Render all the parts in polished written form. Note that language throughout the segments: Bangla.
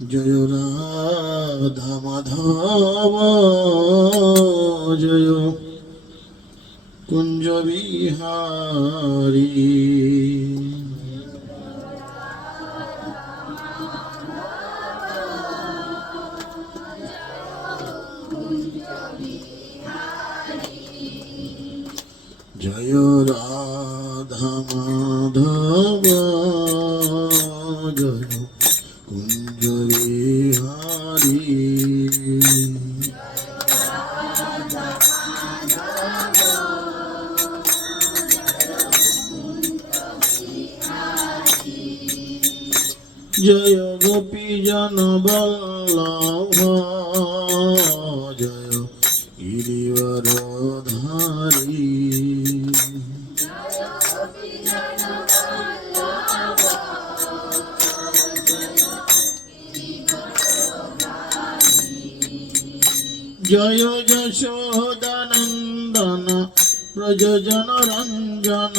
জয় রাধা মাধব জয় কুঞ্জ বিহারী। জয় রাধা মাধব জয় কুঞ্জ বিহারী। জয় গোপী জন বল্লভ জয় গিরিবরধারী। জয় যশোদানন্দন ব্রজজন রঞ্জন।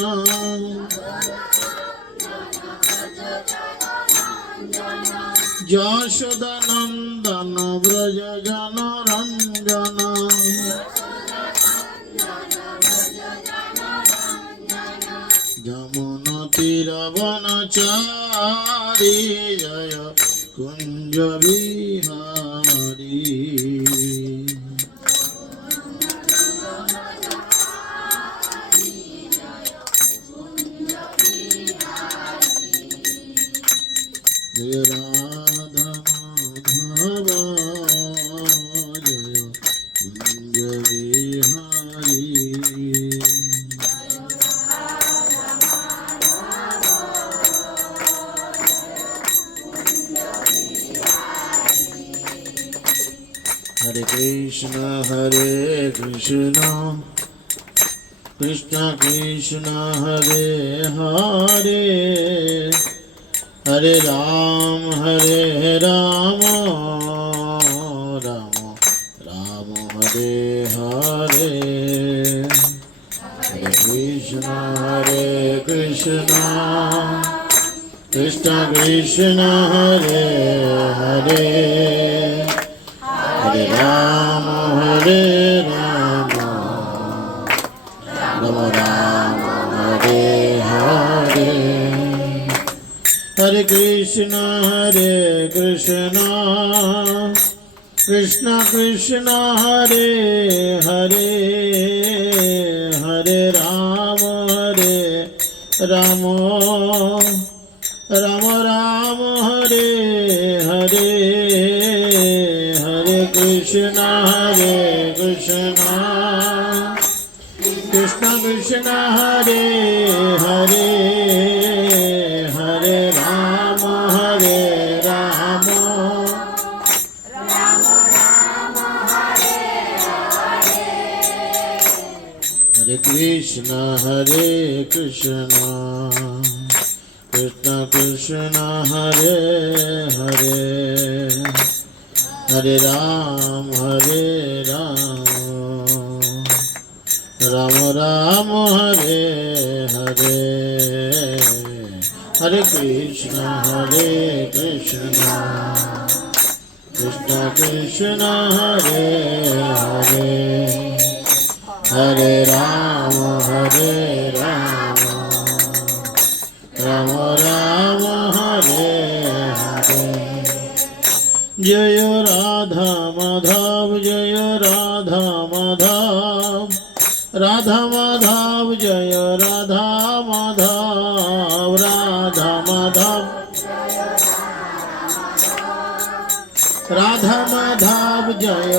যশোদানন্দন ব্রজজন রঞ্জন। যমুনা তীরবনচারী জয় কুঞ্জ বিহারী। জয় রাধা মাধব জয় কুঞ্জ বিহারী। হরে কৃষ্ণ কৃষ্ণ কৃষ্ণ হরে হরে হরে রাম রাম রাম হরে হরে। হরে কৃষ্ণ কৃষ্ণ কৃষ্ণ হরে হরে হরে রাম রাম রাম হরে হরে। হরে কৃষ্ণ কৃষ্ণ কৃষ্ণ হরে হরে হরে রাম রাম রাম হরে হরে হরে কৃষ্ণ কৃষ্ণ কৃষ্ণ হরে হরে হরে রাম রাম হরে কৃষ্ণ কৃষ্ণ কৃষ্ণ হরে হরে হরে রাম রাম রাম হরে হরে হরে কৃষ্ণ কৃষ্ণ কৃষ্ণ হরে হরে হরে রাম রাম রাম হরে হরে। জয় রাধা মাধব জয় রাধা মাধব রাধা মাধব জয় রাধা মাধব রাধা মাধব রাধা মাধব জয়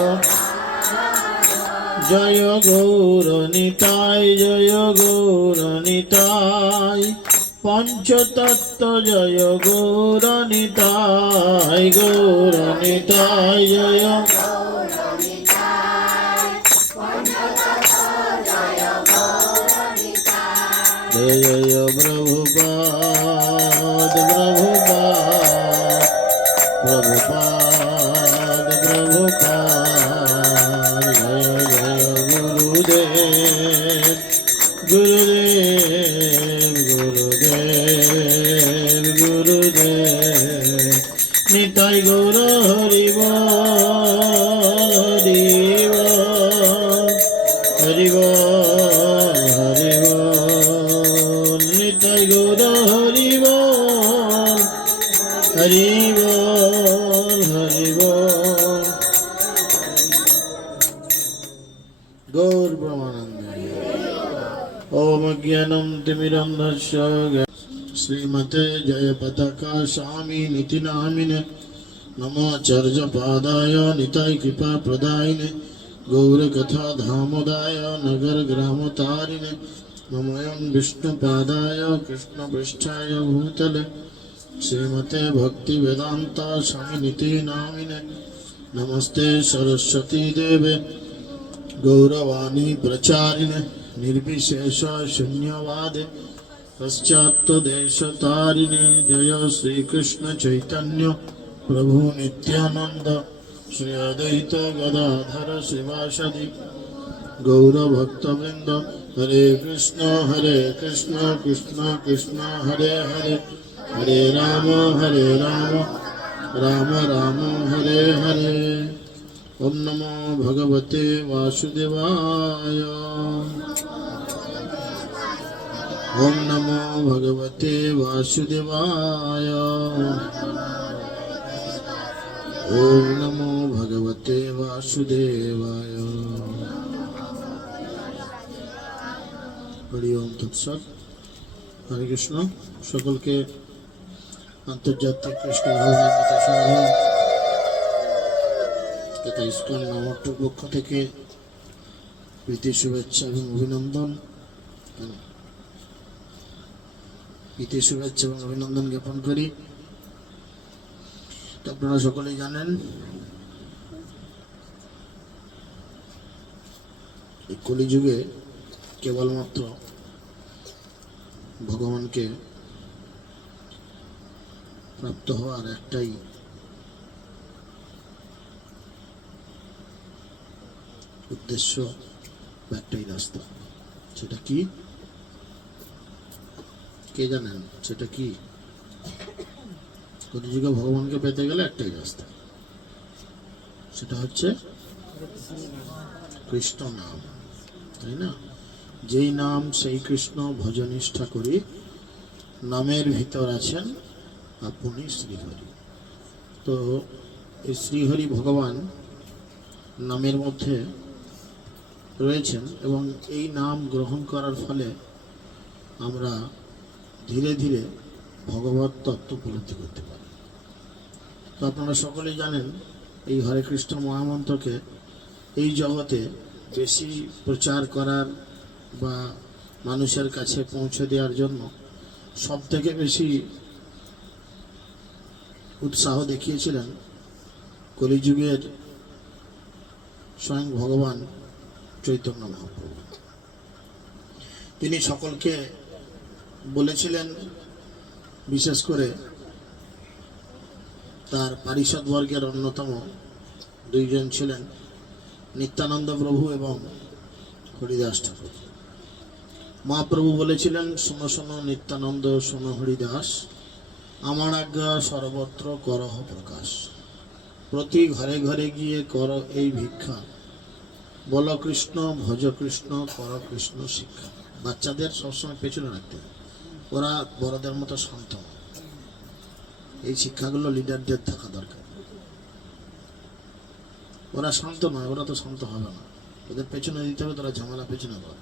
জয় গৌর নিতাই জয় গৌর নিতাই। পঞ্চতত্ত্ব জয় গৌর নিতাই জয় জয় জয় প্রভুপাদ জয় জয় গুরুদেব গুরুদেব নিতাই গৌর হরি বল হরি বল হরি বল নিতাই গৌর হরি বল হরি বল হরি বল গৌর ব্রহ্মানন্দে ओम ज्ञानं तिमिरन्धस्य श्रीमते जय पताका स्वामी नीति नामिने नमोचर्य पादाय निताय कृपा प्रदायिने गौर कथा धामोदाय नगर ग्राम तारिणे नमोयं विष्णु पादाय कृष्ण पृष्ठाय भूतले श्रीमते भक्ति वेदांता स्वामी नीति नामिने नमस्ते सरस्वती देवे गौरवाणी प्रचारिणे निर्विशेष शून्यवाद पश्चात्देशतारिणे जय श्री कृष्ण चैतन्य प्रभु नित्यानंद श्री अद्वैत गदाधर शिवासदि गौरभक्तवृंद हरे कृष्ण कृष्ण कृष्ण हरे हरे हरे राम राम राम हरे हरे ओम नमो भगवते वासुदेवाय ओम नमो भगवते वासुदेवाय ओम नमो भगवते वासुदेवाय हरि ओम तत्सत हरे कृष्ण सकल के आंतर्जातिक कृष्ण भावनामृत संघ तथा इस्कन नामक पक्ष থেকে প্রীতি শুভেচ্ছা এবং অভিনন্দন প্রীতি শুভেচ্ছা এবং অভিনন্দন জ্ঞাপন করি। আপনারা সকলেই জানেন এই কলিযুগে কেবলমাত্র ভগবানকে প্রাপ্ত হওয়ার একটাই উদ্দেশ্য, একটাই রাস্তা। সেটা কি কে জানেন? সেটা কি? কলিযুগে ভগবানকে পেতে গেলে একটাই রাস্তা, সেটা হচ্ছে কৃষ্ণ নাম, তাই না? যেই নাম সেই কৃষ্ণ ভজনিষ্ঠা করি, নামের ভিতর আছেন আপনি শ্রীহরি। তো এই শ্রীহরি ভগবান নামের মধ্যে রয়েছেন এবং এই নাম গ্রহণ করার ফলে আমরা ধীরে ধীরে ভগবত তত্ত্ব উপলব্ধি করতে পারি। তো আপনারা সকলেই জানেন এই হরে কৃষ্ণ মহামন্ত্রকে এই জগতে বেশি প্রচার করার বা মানুষের কাছে পৌঁছে দেওয়ার জন্য সব থেকে বেশি উৎসাহ দেখিয়েছিলেন কলিযুগের স্বয়ং ভগবান চৈতন্য মহাপ্রভু। তিনি সকলকে বলেছিলেন, বিশেষ করে তার পারিষদ বর্গের অন্যতম দুইজন ছিলেন নিত্যানন্দ প্রভু এবং হরিদাস ঠাকুর। মহাপ্রভু বলেছিলেন, শোনো শোনো নিত্যানন্দ, শোনো হরিদাস, আমার আজ্ঞা সর্বত্র করহ প্রকাশ, প্রতি ঘরে ঘরে গিয়ে কর এই ভিক্ষা, বল কৃষ্ণ ভজ কৃষ্ণ কর কৃষ্ণ শিক্ষা। বাচ্চাদের সবসময় পেছনে রাখতে, ওরা বড়দের মতো শান্ত। এই শিক্ষাগুলো লিডারদের থাকা দরকার। ওরা শান্ত নয়, ওরা তো শান্ত হবে না, ওদের পেছনে দিতে হবে, তোরা ঝামেলা পেছনে করে।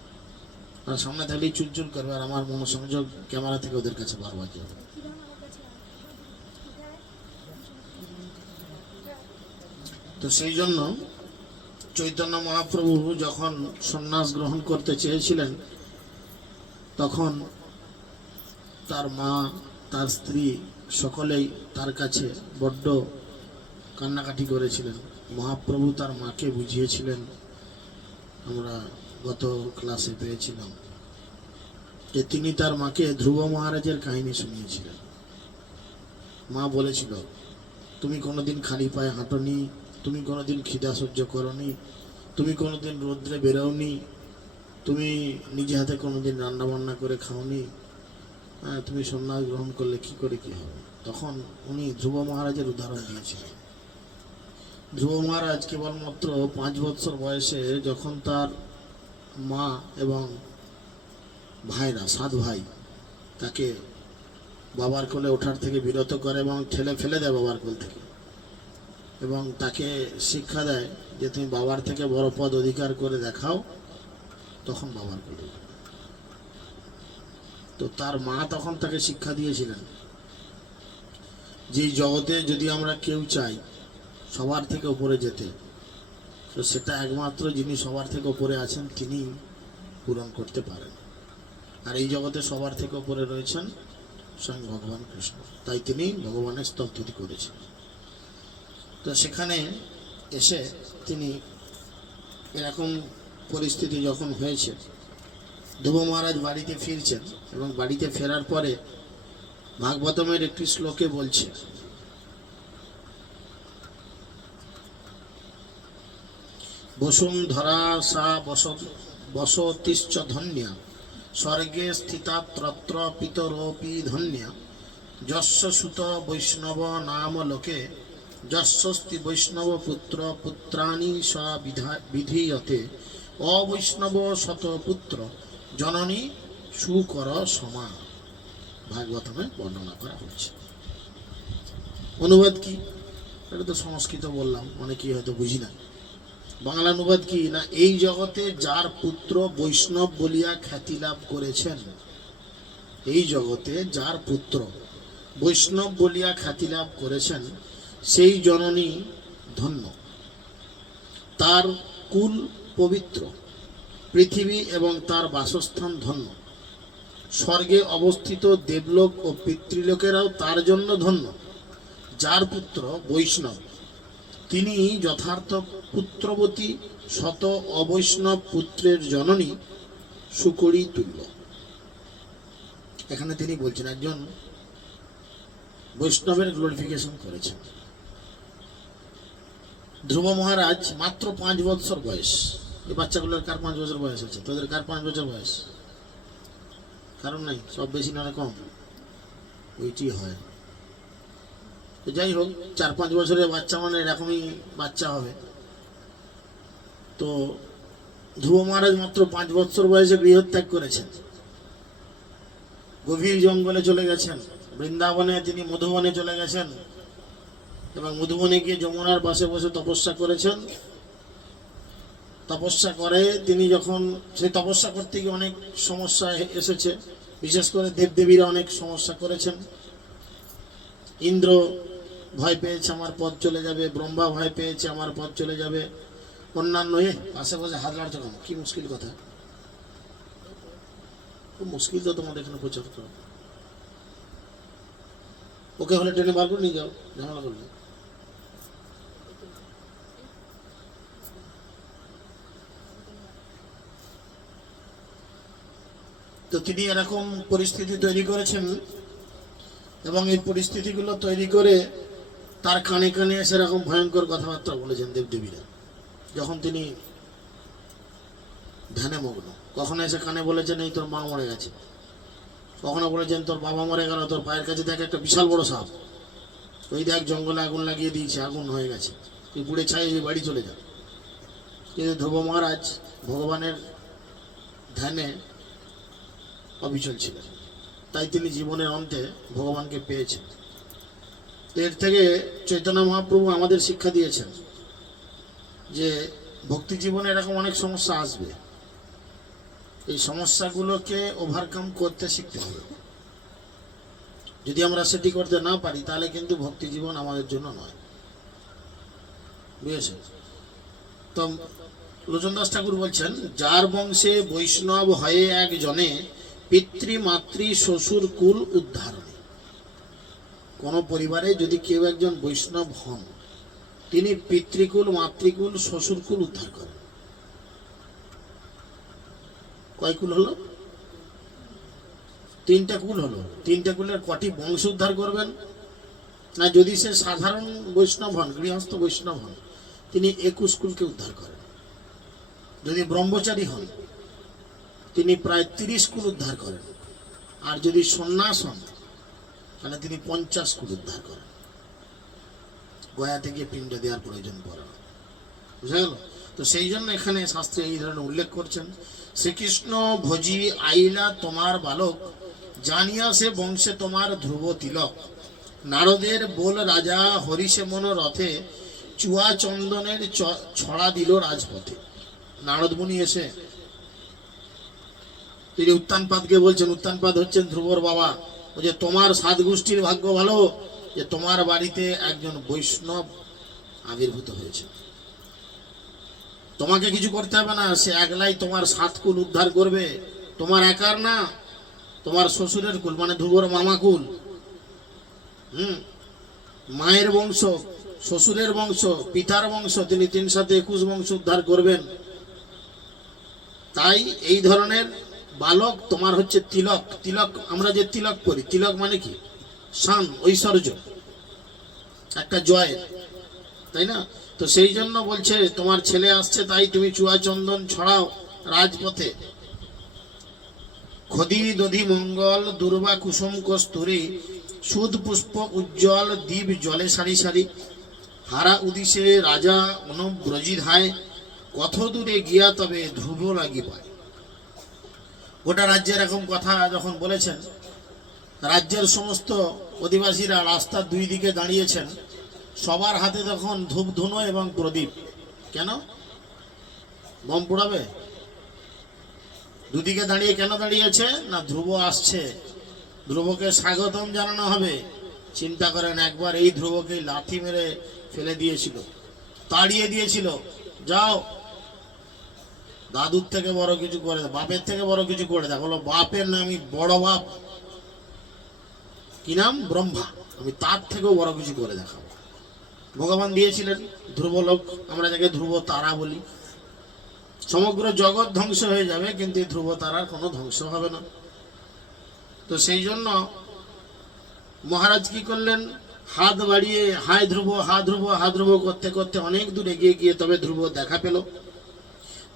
আর সামনে থাকলেই চুলচুল করবে, আর আমার মনোসংযোগ ক্যামেরা থেকে ওদের কাছে বারবার যাবে। তো সেই জন্য চৈতন্য মহাপ্রভু যখন সন্ন্যাস গ্রহণ করতে চেয়েছিলেন, তখন তার মা, তার স্ত্রী সকলেই তার কাছে বড্ড কান্নাকাটি করেছিলেন। মহাপ্রভু তার মাকে বুঝিয়েছিলেন, আমরা গত ক্লাসে পেয়েছিলাম যে তিনি তার মাকে ধ্রুব মহারাজের কাহিনী শুনিয়েছিলেন। মা বলেছিল, তুমি কোনোদিন খালি পায়ে হাঁটোনি, তুমি কোনোদিন খিদা সহ্য করনি, তুমি কোনোদিন রৌদ্রে বেরোওনি, তুমি নিজে হাতে কোনোদিন রান্না বান্না করে খাওনি, তুমি সন্ন্যাস গ্রহণ করলে কি করে কি হবে? তখন উনি ধ্রুব মহারাজের উদাহরণ দিয়েছিলেন। ধ্রুব মহারাজ কেবলমাত্র 5 বৎসর বয়সে যখন তার মা এবং ভাইরা 7 ভাই তাকে বাবার কোলে ওঠার থেকে বিরত করে এবং ঠেলে ফেলে দেয় বাবার কোল থেকে, এবং তাকে শিক্ষা দেয় যে তুমি বাবার থেকে বড় পদ অধিকার করে দেখাও, তখন বাবার কোলে। তো তার মা তখন তাকে শিক্ষা দিয়েছিলেন যে জগতে যদি আমরা কেউ চাই সবার থেকে উপরে যেতে, তো সেটা একমাত্র যিনি সবার থেকে উপরে আছেন তিনি পূরণ করতে পারেন। আর এই জগতে সবার থেকে উপরে রয়েছেন স্বয়ং ভগবান কৃষ্ণ, তাই তিনি ভগবানের স্তবস্তুতি করেছেন। তো সেখানে এসে তিনি এরকম পরিস্থিতি যখন হয়েছে, ধ্রুব মহারাজ বাড়িতে ফিরছেন এবং বাড়িতে ফেরার পরে ভাগবতমের একটি শ্লোকে বলছে, বসুন্ধরা সা বসতিশ্চ ধন্যা স্বর্গে স্থিতা তত্র পিতরোপি ধন্যা যস্য সুত বৈষ্ণব নাম লোকে যস্যস্তি বৈষ্ণব পুত্র পুত্রাণি স বিধীয়তে অবৈষ্ণব শতপুত্র জননী সুকর সমা। ভাগবতমে বর্ণনা করা হয়েছে। অনুবাদ কি? এটা তো সংস্কৃত বললাম, অনেকেই হয়তো বুঝি না। বাংলা অনুবাদ কি না, এই জগতে যার পুত্র বৈষ্ণব বলিয়া খ্যাতি লাভ করেছেন, এই জগতে যার পুত্র বৈষ্ণব বলিয়া খ্যাতি লাভ করেছেন সেই জননী ধন্য, তার কুল পবিত্র, পৃথিবী এবং তার বাসস্থান ধন্য, স্বর্গে অবস্থিত দেবলোক ও পিতৃলোকেরাও তার জন্য ধন্য। যার পুত্র বৈষ্ণব তিনি যথার্থ পুত্রবতী, শত অবৈষ্ণব পুত্রের জননী সুকরী তুল্য। এখানে তিনি বলছেন একজন বৈষ্ণবের গ্লোরিফিকেশন করেছেন। ধ্রুব মহারাজ মাত্র 5 বৎসর বয়স। এই বাচ্চাগুলোর কার 5 বছর বয়স আছে? তোদের কার 5 বছর বয়স? কারণ নাই, সব বেশি না কম ওইটি হয়। তো যাই হোক, 4-5 বছরের বাচ্চা মানে এরকমই বাচ্চা হবে। তো ধ্রুব মহারাজ মাত্র 5 বৎসর বয়সে গৃহত্যাগ করেছেন, গভীর জঙ্গলে চলে গেছেন। বৃন্দাবনে তিনি মধুবনে চলে গেছেন এবং মধুবনে গিয়ে যমুনার পাশে বসে তপস্যা করেছেন। তপস্যা করে তিনি যখন সেই তপস্যা করতে গিয়ে অনেক সমস্যা এসেছে, বিশেষ করে দেবদেবীরা অনেক সমস্যা করেছেন। ইন্দ্র ভয় পেয়েছে আমার পথ চলে যাবে, ব্রহ্মা ভয় পেয়েছে আমার পথ চলে যাবে, অন্যান্য পাশে বসে হাত লাড়তে কেন, কি মুশকিল কথা, খুব মুশকিল তো তোমাদের এখানে প্রচার করো। ওকে হলে ট্রেনে বার করে নিয়ে যাও, ঝামেলা করলে। তো তিনি এরকম পরিস্থিতি তৈরি করেছেন এবং এই পরিস্থিতিগুলো তৈরি করে তার কানে কানে সেরকম ভয়ঙ্কর কথাবার্তা বলেছেন দেবদেবীরা যখন তিনি ধ্যানে মগ্ন। কখনো এসে কানে বলেছেন এই তোর মা মরে গেছে, কখনো বলেছেন তোর বাবা মরে গেল, তোর পায়ের কাছে দেখ একটা বিশাল বড় সাপ, ওই দেখ জঙ্গলে আগুন লাগিয়ে দিয়েছে, আগুন হয়ে গেছে, তুই পুড়ে ছাই বাড়ি চলে যা। কিন্তু ধ্রুব মহারাজ ভগবানের ধ্যানে অবিচল ছিলেন, তাই তিনি জীবনের অন্তে ভগবানকে পেয়েছেন। এর থেকে চৈতন্য মহাপ্রভু আমাদের শিক্ষা দিয়েছেন যে ভক্তি জীবনে এরকম অনেক সমস্যা আসবে, এই সমস্যাগুলোকে ওভারকাম করতে শিখতে হবে। যদি আমরা সেটি করতে না পারি তাহলে কিন্তু ভক্তি জীবন আমাদের জন্য নয়, বুঝেছেন? তো লোচন দাস ঠাকুর বলছেন, যার বংশে বৈষ্ণব হয়ে একজনে পিতৃ মাতৃ শ্বশুর কুল উদ্ধারণে। কোন পরিবারে যদি কেউ একজন বৈষ্ণব হন, তিনি পিতৃকুল, মাতৃকুল, শ্বশুরকুল উদ্ধার করেন। কয় কুল হলো? 3টা কুল হলো। 3টা কুলের কটি বংশ উদ্ধার করবেন না? যদি সে সাধারণ বৈষ্ণব হন, গৃহস্থ বৈষ্ণব হন, তিনি 21 কুলকে উদ্ধার করেন। যদি ব্রহ্মচারী হন তিনি প্রায় 30 কুল উদ্ধার করেন। আর যদি সন্ন্যাস হন তাহলে তিনি 50 কুল উদ্ধার করেন। গয়াতে গিয়ে পিণ্ড দেওয়ার প্রয়োজন পড়ে না। বুঝা গেল? তো সেই জন্য এখানে শাস্ত্রে এই ধরনের উল্লেখ করছেন, শ্রীকৃষ্ণ ভোজি আইলা তোমার বালক, জানিয়া সে বংশে তোমার ধ্রুব তিলক। নারদের বল রাজা হরিষে মন রথে, চুয়া চন্দনের ছড়া দিল রাজপথে। নারদ মুনি এসে তিনি উত্তানপাদকে বলছেন, উত্তানপাদ হচ্ছেন ধ্রুবর বাবা, ও যে তোমার 7 গোষ্ঠীর ভাগ্য ভালো যে তোমার বাড়িতে একজন বৈষ্ণব আবির্ভূত হয়েছে। তোমাকে কিছু করতে হবে না, সে একলাই তোমার 7 কুল উদ্ধার করবে। তোমার একার না, তোমার শ্বশুরের কুল মানে ধ্রুবর মামা কুল, মায়ের বংশ, শ্বশুরের বংশ, পিতার বংশ, তিনি 321 বংশ উদ্ধার করবেন। তাই এই ধরনের বালক তোমার হচ্ছে তিলক। তিলক আমরা যে তিলক করি, তিলক মানে কি? শান, ঐশ্বর্য, একটা জয়, তাই না? তো সেই জন্য বলছে তোমার ছেলে আসছে, তাই তুমি চুয়া চন্দন ছড়াও রাজপথে। খদি দধি মঙ্গল দুর্বা কুসুম কস্তুরী, সুদ পুষ্প উজ্জ্বল দ্বীপ জলে সারি সারি। হারা উদিশে রাজা অনব্রজি ধায়, কত দূরে গিয়া তবে ধ্রুব লাগি পায়। গোটা রাজ্যের এরকম কথা যখন বলেছেন, রাজ্যের সমস্ত অধিবাসীরা রাস্তার 2 দিকে দাঁড়িয়েছেন, সবার হাতে তখন ধূপ ধুনো এবং প্রদীপ। কেন? বম পোড়াবে? 2 দিকে দাঁড়িয়ে কেন দাঁড়িয়েছে না? ধ্রুব আসছে, ধ্রুবকে স্বাগতম জানানো হবে। চিন্তা করেন, একবার এই ধ্রুবকে লাথি মেরে ফেলে দিয়েছিল, তাড়িয়ে দিয়েছিল, যাও দাদুর থেকে বড় কিছু করে দেয়, বাপের থেকে বড় কিছু করে দেয়। বলো বাপের নামই বড় বাপ, কি নাম? ব্রহ্মা, আমি তার থেকেও বড় কিছু করে দেখাবো। ভগবান দিয়েছিলেন ধ্রুবলোক, আমরা যাকে ধ্রুব তারা বলি। সমগ্র জগৎ ধ্বংস হয়ে যাবে, কিন্তু এই ধ্রুব তারার কোনো ধ্বংস হবে না। তো সেই জন্য মহারাজ কি করলেন? হাত বাড়িয়ে হায় ধ্রুব, হা ধ্রুব, হা ধ্রুব করতে করতে অনেক দূর এগিয়ে গিয়ে তবে ধ্রুব দেখা পেল।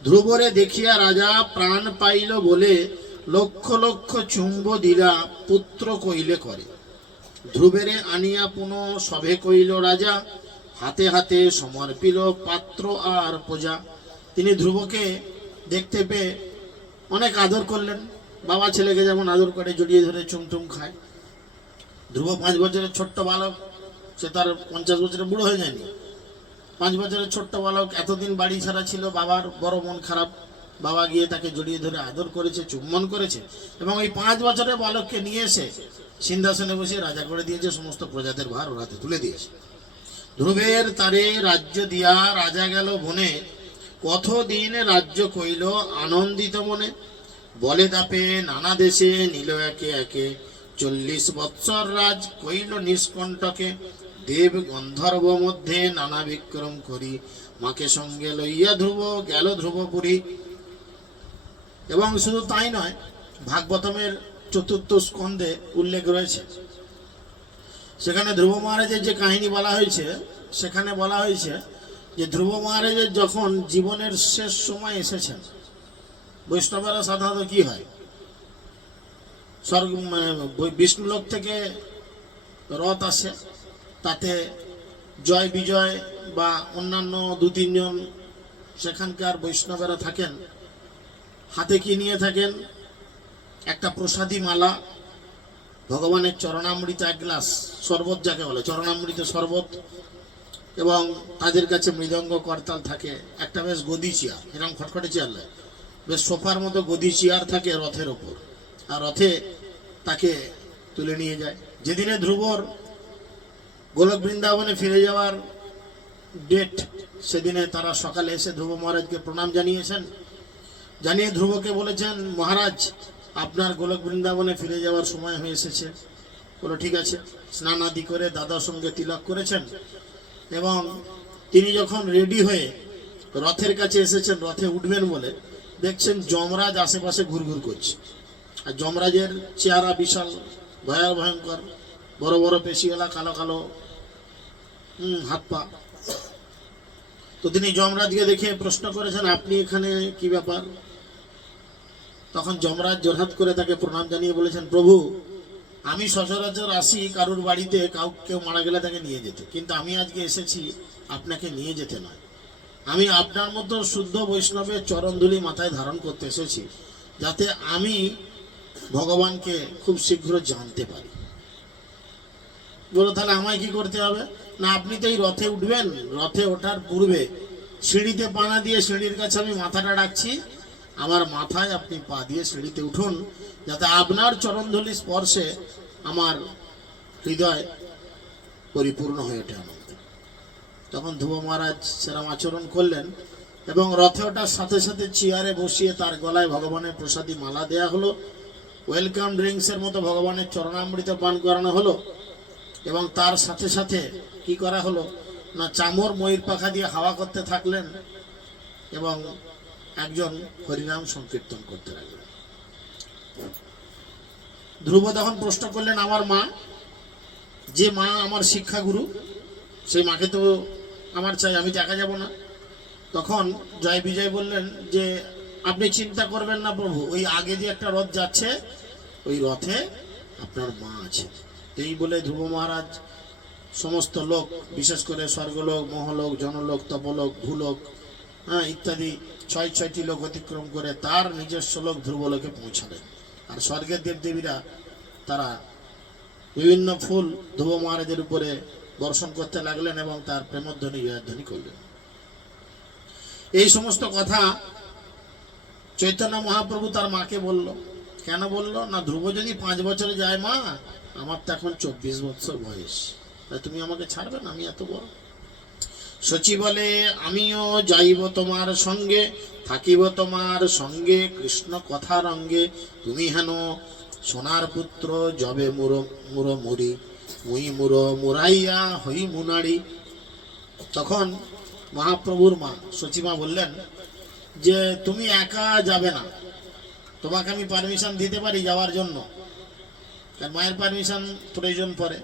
ধ্রুবরে দেখিয়া রাজা প্রাণ পাইল বলে, লক্ষ লক্ষ চুম্ব দিলা পুত্র কইলে করে। ধ্রুবেরে আনিয়া পুনঃ সভে কইল রাজা, হাতে হাতে সমর্পিল পাত্র আর প্রজা। তিনি ধ্রুবকে দেখতে পেয়ে অনেক আদর করলেন, বাবা ছেলেকে যেমন আদর করে, জড়িয়ে ধরে চুমটুম খায়। ধ্রুব 5 বছরের ছোট্ট বালক, সে তার 50 বছরে বুড়ো হয়ে যায়নি। 5 বছরের ছোট্ট বালক, এতদিন বাড়ি ছাড়া ছিল, বাবার বড় মন খারাপ। বাবা গিয়ে তাকে জড়িয়ে ধরে আদর করেছে, চুম্বন করেছে, এবং এই 5 বছরের বালককে নিয়ে এসে সিংহাসনে বসে রাজা করে দিয়েছে, সমস্ত প্রজাদের ভার ওর হাতে তুলে দিয়েছে। ধ্রুবের তারে রাজ্য দিয়া রাজা গেল বনে, কত দিন রাজ্য কইল আনন্দিত মনে। বলে দাপে নানা দেশে নিল একে একে, 40 বৎসর রাজ কইল নিষ্কণ্টকে। দেব গন্ধর্ব মধ্যে নানা বিক্রম করি, মাকে সঙ্গে লইয়া ধ্রুব গেল ধ্রুবপুরী। এবং শুধু তাই নয়, ভাগবতমের 4th স্কন্ধে উল্লেখ রয়েছে, সেখানে ধ্রুব মহারাজের যে কাহিনী বলা হয়েছে, সেখানে বলা হয়েছে যে ধ্রুব মহারাজের যখন জীবনের শেষ সময় এসেছেন, বৈষ্ণবেরা সাধারণত কি হয়, স্বর্গ মানে বিষ্ণুলোক থেকে রথ আসে, তাতে জয় বিজয় বা অন্যান্য 2-3 জন সেখানকার বৈষ্ণবেরা থাকেন। হাতে কি নিয়ে থাকেন? একটা প্রসাদী মালা, ভগবানের চরণামৃত 1 গ্লাস, শরবত যাকে বলে চরণামৃত শরবত, এবং তাদের কাছে মৃদঙ্গ করতাল থাকে, একটা বেশ গদি চেয়ার, এরকম খটখটে চেয়ার নয়, বেশ সোফার মতো গদি চেয়ার থাকে রথের ওপর, আর রথে তাকে তুলে নিয়ে যায়। যেদিনে ধ্রুবর গোলক বৃন্দাবনে ফিরে যাওয়ার ডেট, সেদিনে তারা সকালে এসে ধ্রুব মহারাজকে প্রণাম জানিয়েছেন, জানিয়ে ধ্রুবকে বলেছেন, মহারাজ আপনার গোলক বৃন্দাবনে ফিরে যাওয়ার সময় হয়ে এসেছে। বলো ঠিক আছে। স্নান আদি করে দাদার সঙ্গে তিলক করেছেন, এবং তিনি যখন রেডি হয়ে রথের কাছে এসেছেন, রথে উঠবেন বলে, দেখছেন যমরাজ আশেপাশে ঘুরঘুর করছে। আর যমরাজের চেহারা বিশাল ভয়ঙ্কর, বড় বড় পেশিওয়ালা, কালো কালো হাত পা। তো তিনি যমরাজকে দেখে প্রশ্ন করেছেন, আপনি এখানে কি ব্যাপার? তখন যমরাজ জোরহাত করে তাকে প্রণাম জানিয়ে বলেছেন, প্রভু আমি সচরাচর আসি কারুর বাড়িতে কেউ মারা গেলে তাকে নিয়ে যেতে, কিন্তু আমি আজকে এসেছি আপনাকে নিয়ে যেতে নয়। আমি আপনার মতো শুদ্ধ বৈষ্ণবের চরণধুলি মাথায় ধারণ করতে এসেছি, যাতে আমি ভগবানকে খুব শীঘ্র জানতে পারি। বলো তাহলে আমায় কি করতে হবে? না, আপনি তো এই রথে উঠবেন, রথে ওঠার পূর্বে সিঁড়িতে পানা দিয়ে সিঁড়ির কাছে আমি মাথাটা রাখছি, আমার মাথায় আপনি পা দিয়ে সিঁড়িতে উঠুন, যাতে আপনার চরণধুলি স্পর্শে আমার হৃদয় পরিপূর্ণ হয়ে ওঠে আনন্দে। তখন ধ্রুব মহারাজ সেরম আচরণ করলেন এবং রথে ওঠার সাথে সাথে চেয়ারে বসিয়ে তার গলায় ভগবানের প্রসাদী মালা দেয়া হলো, ওয়েলকাম ড্রিঙ্কসের মতো ভগবানের চরণামৃত পান করানো হলো এবং তার সাথে সাথে কি করা হলো না, চামর ময়ূর পাখা দিয়ে হাওয়া করতে থাকলেন এবং একজন হরিনাম সংকীর্তন করতে লাগলেন। ধ্রুব তখন প্রশ্ন করলেন, আমার মা, যে মা আমার শিক্ষাগুরু, সেই মাকে তো আমার চাই, আমি দেখা যাব না। তখন জয় বিজয় বললেন যে আপনি চিন্তা করবেন না প্রভু, ওই আগে যে একটা রথ যাচ্ছে ওই রথে আপনার মা আছে। এই বলে ধ্রুব মহারাজ সমস্ত লোক, বিশেষ করে স্বর্গলোক, মহলোক, জনলোক, তপলোক, ভূলোক ইত্যাদি 6টি লোক অতিক্রম করে তার নিজস্ব লোক ধ্রুবলোকে পৌঁছালেন। আর স্বর্গের দেবদেবীরা তারা বিভিন্ন ফুল ধ্রুব মহারাজের উপরে বর্ষণ করতে লাগলেন এবং তার প্রেমধ্বনি জয়ধ্বনি করলেন। এই সমস্ত কথা চৈতন্য মহাপ্রভু তার মাকে বলল। কেন বলল না, ধ্রুব যদি 5 বছরে যায়, মা আমার তো এখন 24 বছর বয়স, তাই তুমি আমাকে ছাড়বে না, আমি এত বড়। শচী বলে, আমিও যাইব তোমার সঙ্গে, থাকিব তোমার সঙ্গে, কৃষ্ণ কথা রঙ্গে, তুমি হেন সোনার পুত্র যবে মুরো মুড়ি, মুই মুরো মুরাইয়া হই মুনাড়ি। তখন মহাপ্রভুর মা শচীমা বললেন যে তুমি একা যাবে না, তোমাকে আমি পারমিশন দিতে পারি যাওয়ার জন্য, কারণ মায়ের পারমিশন প্রয়োজন পড়ে।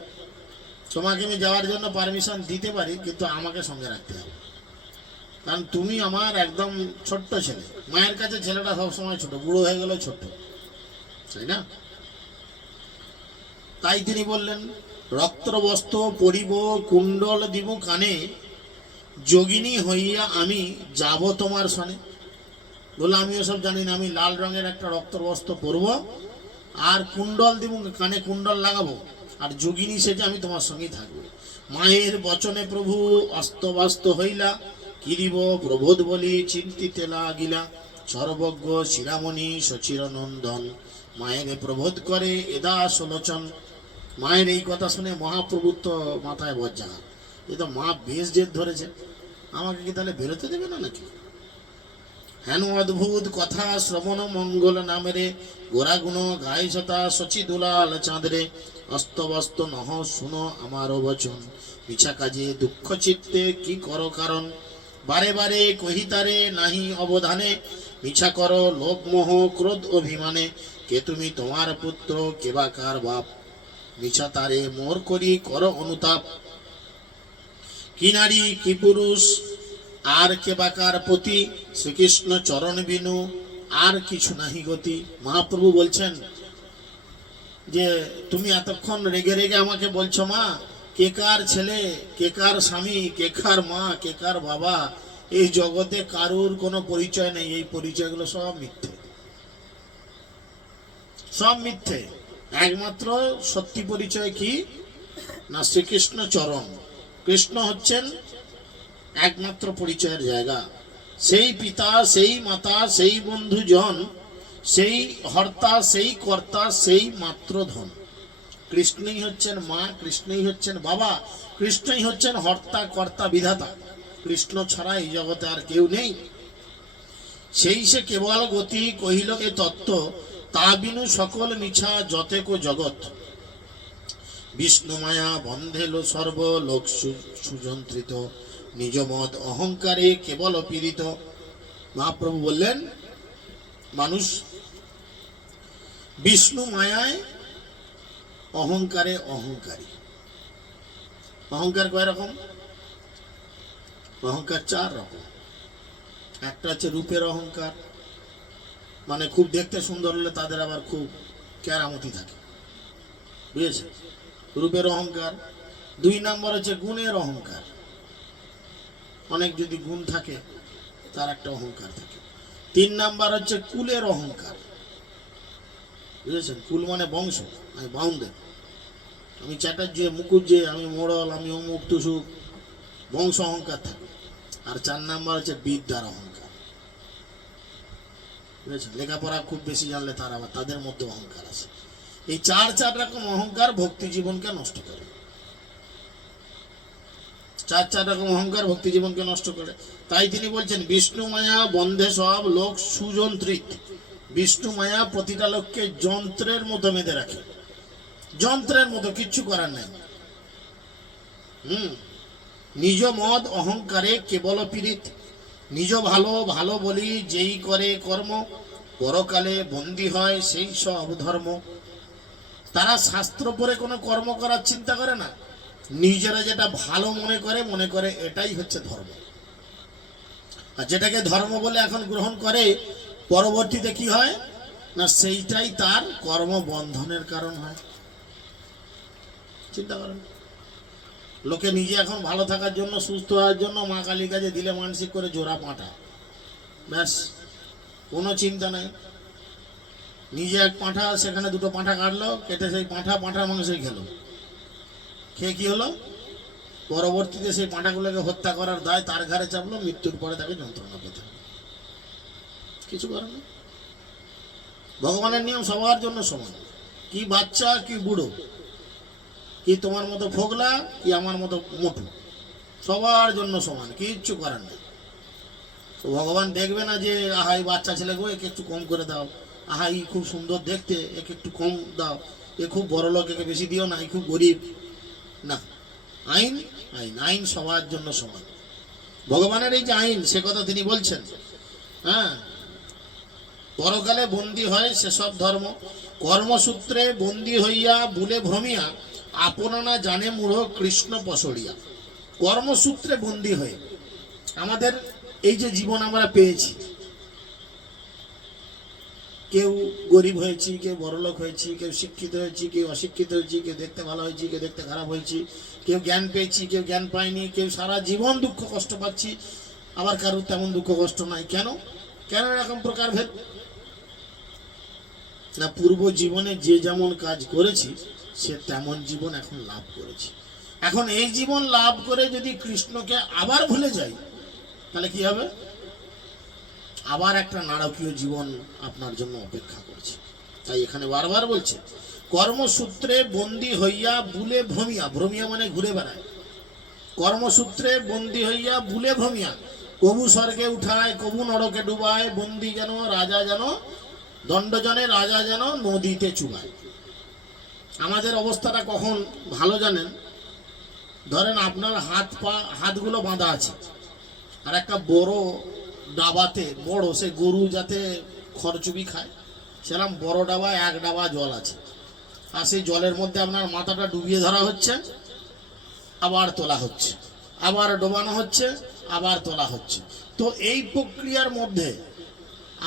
তোমাকে আমি যাওয়ার জন্য পারমিশন দিতে পারি, কিন্তু আমাকে সঙ্গে রাখতে হবে, কারণ তুমি আমার একদম ছোট্ট ছেলে। মায়ের কাছে ছেলেটা সবসময় ছোট, বুড়ো হয়ে গেল ছোট, তাই না? তাই তিনি বললেন, রক্তবস্ত্র পরিব, কুণ্ডল দিব কানে, যোগিনী হইয়া আমি যাব তোমার সনে। বলে আমি ওসব জানি না, আমি লাল রঙের একটা রক্তবস্ত্র পরব আর কুণ্ডল দিব, কানে কুণ্ডল লাগাবো, আর যোগিনী সেজে আমি তোমার সঙ্গেই থাকবো। মায়ের বচনে প্রভু অস্তবাস্ত হইলা, কি দিব প্রবোধ বলি চিন্তিতে লাগিলা, সর্বজ্ঞ শিরামণি সচির নন্দন, মায়ের প্রবোধ করে এদা সলোচন। মায়ের এই কথা শুনে মহাপ্রভু তো মাথায় বজ্জা, এ তো মা বেশ জেদ ধরেছে, আমাকে কি তাহলে বেরোতে দেবে না নাকি? হেন অদ্ভুত কথা শ্রবণ মঙ্গল নামেরে, গোরা গুণ গাইছতা শচী দুলাল চাঁদরে, অস্তবস্ত নহ শুনো আমারও বচন, মিছা কাজে দুঃখ চিত্তে কি করো কারণ, বারে বারে কহিতারে নাহি অবধানে, মিছা করো লোভ মোহ ক্রোধ অভিমানে, কে তুমি তোমার পুত্র কে বা কার বাপ, মিছা তারে মোর করি করো অনুতাপ, কি নারী কি পুরুষ আর কে বাকার পতি, শ্রীকৃষ্ণ চরণ বিনু আর কিছু নাহি গতি। মহাপ্রভু বলছেন যে তুমি এতক্ষণ রেগে রেগে আমাকে বলছো, মা কে কার ছেলে, কে কার স্বামী, কে কার মা, কে কার বাবা, এই জগতে কারুর কোনো পরিচয় নেই, এই পরিচয়গুলো সব মিথ্যে, সব মিথ্যে। একমাত্র সত্যি পরিচয় কি না, শ্রীকৃষ্ণ চরণ। কৃষ্ণ হচ্ছেন একমাত্র পরিচয়ের জায়গা, সেই পিতা, সেই মাতা, সেই বন্ধুজন, সেই হর্তা, সেই কর্তা, সেই মাত্র ধন। কৃষ্ণই হচ্ছেন মা, কৃষ্ণই হচ্ছেন বাবা, কৃষ্ণই হচ্ছেন হর্তা কর্তা বিধাতা। কৃষ্ণ ছাড়া এই জগতে আর কেউ নেই। সেই সে কেবল গতি কহিল এ তত্ত্ব, তা বিনু সকল মিছা যতেক জগৎ, বিষ্ণু মায়া বন্ধেল সর্ব লোক সুযন্ত্রিত, নিজ মত অহংকারে কেবল পীড়িত। মহাপ্রভু বললেন মানুষ বিষ্ণু মায়ায় অহংকারে অহংকারী। অহংকার কয় রকম? অহংকার 4 রকম। একটা হচ্ছে রূপের অহংকার, মানে খুব দেখতে সুন্দর হলে তাদের আবার খুব কেরামতি থাকে, বুঝেছেন? রূপের অহংকার। 2 নম্বর হচ্ছে গুণের অহংকার। অনেক যদি গুণ থাকে তার একটা অহংকার থাকে। 3 নম্বর হচ্ছে কুলের অহংকার। বুঝেছেন? কুল মানে বংশ। আমি বাউন্ডে, আমি চ্যাটার্জি, মুখুজ্জে, আমি মোড়ল, আমি অমুক তুসুক, বংশ অহংকার থাকে। আর 4 নাম্বার হচ্ছে বিদ্যার অহংকার। বুঝেছেন? লেখাপড়া খুব বেশি জানলে তার আবার তাদের মধ্যে অহংকার আছে। এই 4 রকম অহংকার ভক্তি জীবনকে নষ্ট করে। 4 রকম অহংকার ভক্তি জীবনকে নষ্ট করে। তাই তিনি বলছেন বিষ্ণু মায়া বন্ধে সব লোক সুযন্ত্রিত। বিষ্ণু মায়া প্রতিটা লোককে যন্ত্রের মতো বেঁধে রাখে, যন্ত্রের মতো, কিচ্ছু করার নাই। নিজ মদ অহংকারে কেবল পীড়িত। নিজ ভালো ভালো বলি যেই করে কর্ম, পরকালে বন্দী হয় সেই সব ধর্ম। তারা শাস্ত্র পড়ে কোনো কর্ম করার চিন্তা করে না, নিজেরা যেটা ভালো মনে করে এটাই হচ্ছে ধর্ম। আর যেটাকে ধর্ম বলে এখন গ্রহণ করে, পরবর্তীতে কি হয় না, সেইটাই তার কর্মবন্ধনের কারণ হয়। চিন্তা করেন, লোকে নিজে এখন ভালো থাকার জন্য, সুস্থ হওয়ার জন্য মা কালীর কাছে দিলে মানসিক করে জোড়া পাঁঠা, ব্যাস, কোনো চিন্তা নাই। নিজে এক পাঁঠা, সেখানে 2টো পাঁঠা কাটলো, কেটে সেই পাঁঠার মাংসই খেলো। খেয়ে কি হলো, পরবর্তীতে সেই পাঁঠাগুলোকে হত্যা করার দায় তার ঘাড়ে চাপলো, মৃত্যুর পরে তাকে যন্ত্রণা পেতে হবে। কিছু করে না। ভগবানের নিয়ম সবার জন্য সমান, কি বাচ্চা কি বুড়ো, কি তোমার মতো ফোগলা কি আমার মতো মোটু, সবার জন্য সমান, কিচ্ছু করার নেই। তো ভগবান দেখবে না যে আহা এই বাচ্চা ছেলে গো, একে একটু কম করে দাও, আহা এই খুব সুন্দর দেখতে, একে একটু কম দাও, এ খুব বড় লোক, একে বেশি দিও না, এই খুব গরিব। না, আইন আইন আইন সবার জন্য সমান। ভগবানের এই যে আইন, সে কথা তিনি বলছেন। হ্যাঁ, পরকালে বন্দী হয় সেসব ধর্ম, কর্মসূত্রে বন্দী হইয়া বুলে ভ্রমিয়া, আপনা না জানে মূঢ় কৃষ্ণ পসড়িয়া। কর্মসূত্রে বন্দী হয়ে আমাদের এই যে জীবন আমরা পেয়েছি, কেউ গরিব হয়েছি, কেউ বড়লোক হয়েছি, কেউ শিক্ষিত হয়েছি, কেউ অশিক্ষিত হয়েছি, কেউ দেখতে ভালো হয়েছি, কেউ দেখতে খারাপ হয়েছি, কেউ জ্ঞান পেয়েছি, কেউ জ্ঞান পাইনি, কেউ সারা জীবন দুঃখ কষ্ট পাচ্ছি, আবার কারোর তেমন দুঃখ কষ্ট নাই। কেন কেন এরকম প্রকারভেদ? না, পূর্ব জীবনে যে যেমন কাজ করেছি সে তেমন জীবন এখন লাভ করেছি। এখন এই জীবন লাভ করে যদি কৃষ্ণকে আবার ভুলে যাই, তাহলে কি হবে? আবার একটা নারকীয় জীবন আপনার জন্য অপেক্ষা করছে। তাই এখানে বারবার বলছে কর্মসূত্রে বন্দী হইয়া বুলে ভ্রমিয়া। ভ্রমিয়া মানে ঘুরে বেড়ায়। কর্মসূত্রে বন্দী হইয়া বুলে ভ্রমিয়া, কবু স্বর্গে উঠায়, কবু নরকে ডুবায়, বন্দী যেন রাজা, যেন দণ্ডজনে রাজা, যেন নদীতে চুবায়। আমাদের অবস্থাটা কখন ভালো জানেন? ধরেন আপনার হাতগুলো বাঁধা আছে, আর একটা বড় ডাবাতে, বড় সে গরু যাতে খরচুবি খায় সেরকম বড় ডাবা, 1 ডাবা জল আছে, আর সেই জলের মধ্যে আপনার মাথাটা ডুবিয়ে ধরা হচ্ছে, আবার তোলা হচ্ছে, আবার ডোবানো হচ্ছে, আবার তোলা হচ্ছে। তো এই প্রক্রিয়ার মধ্যে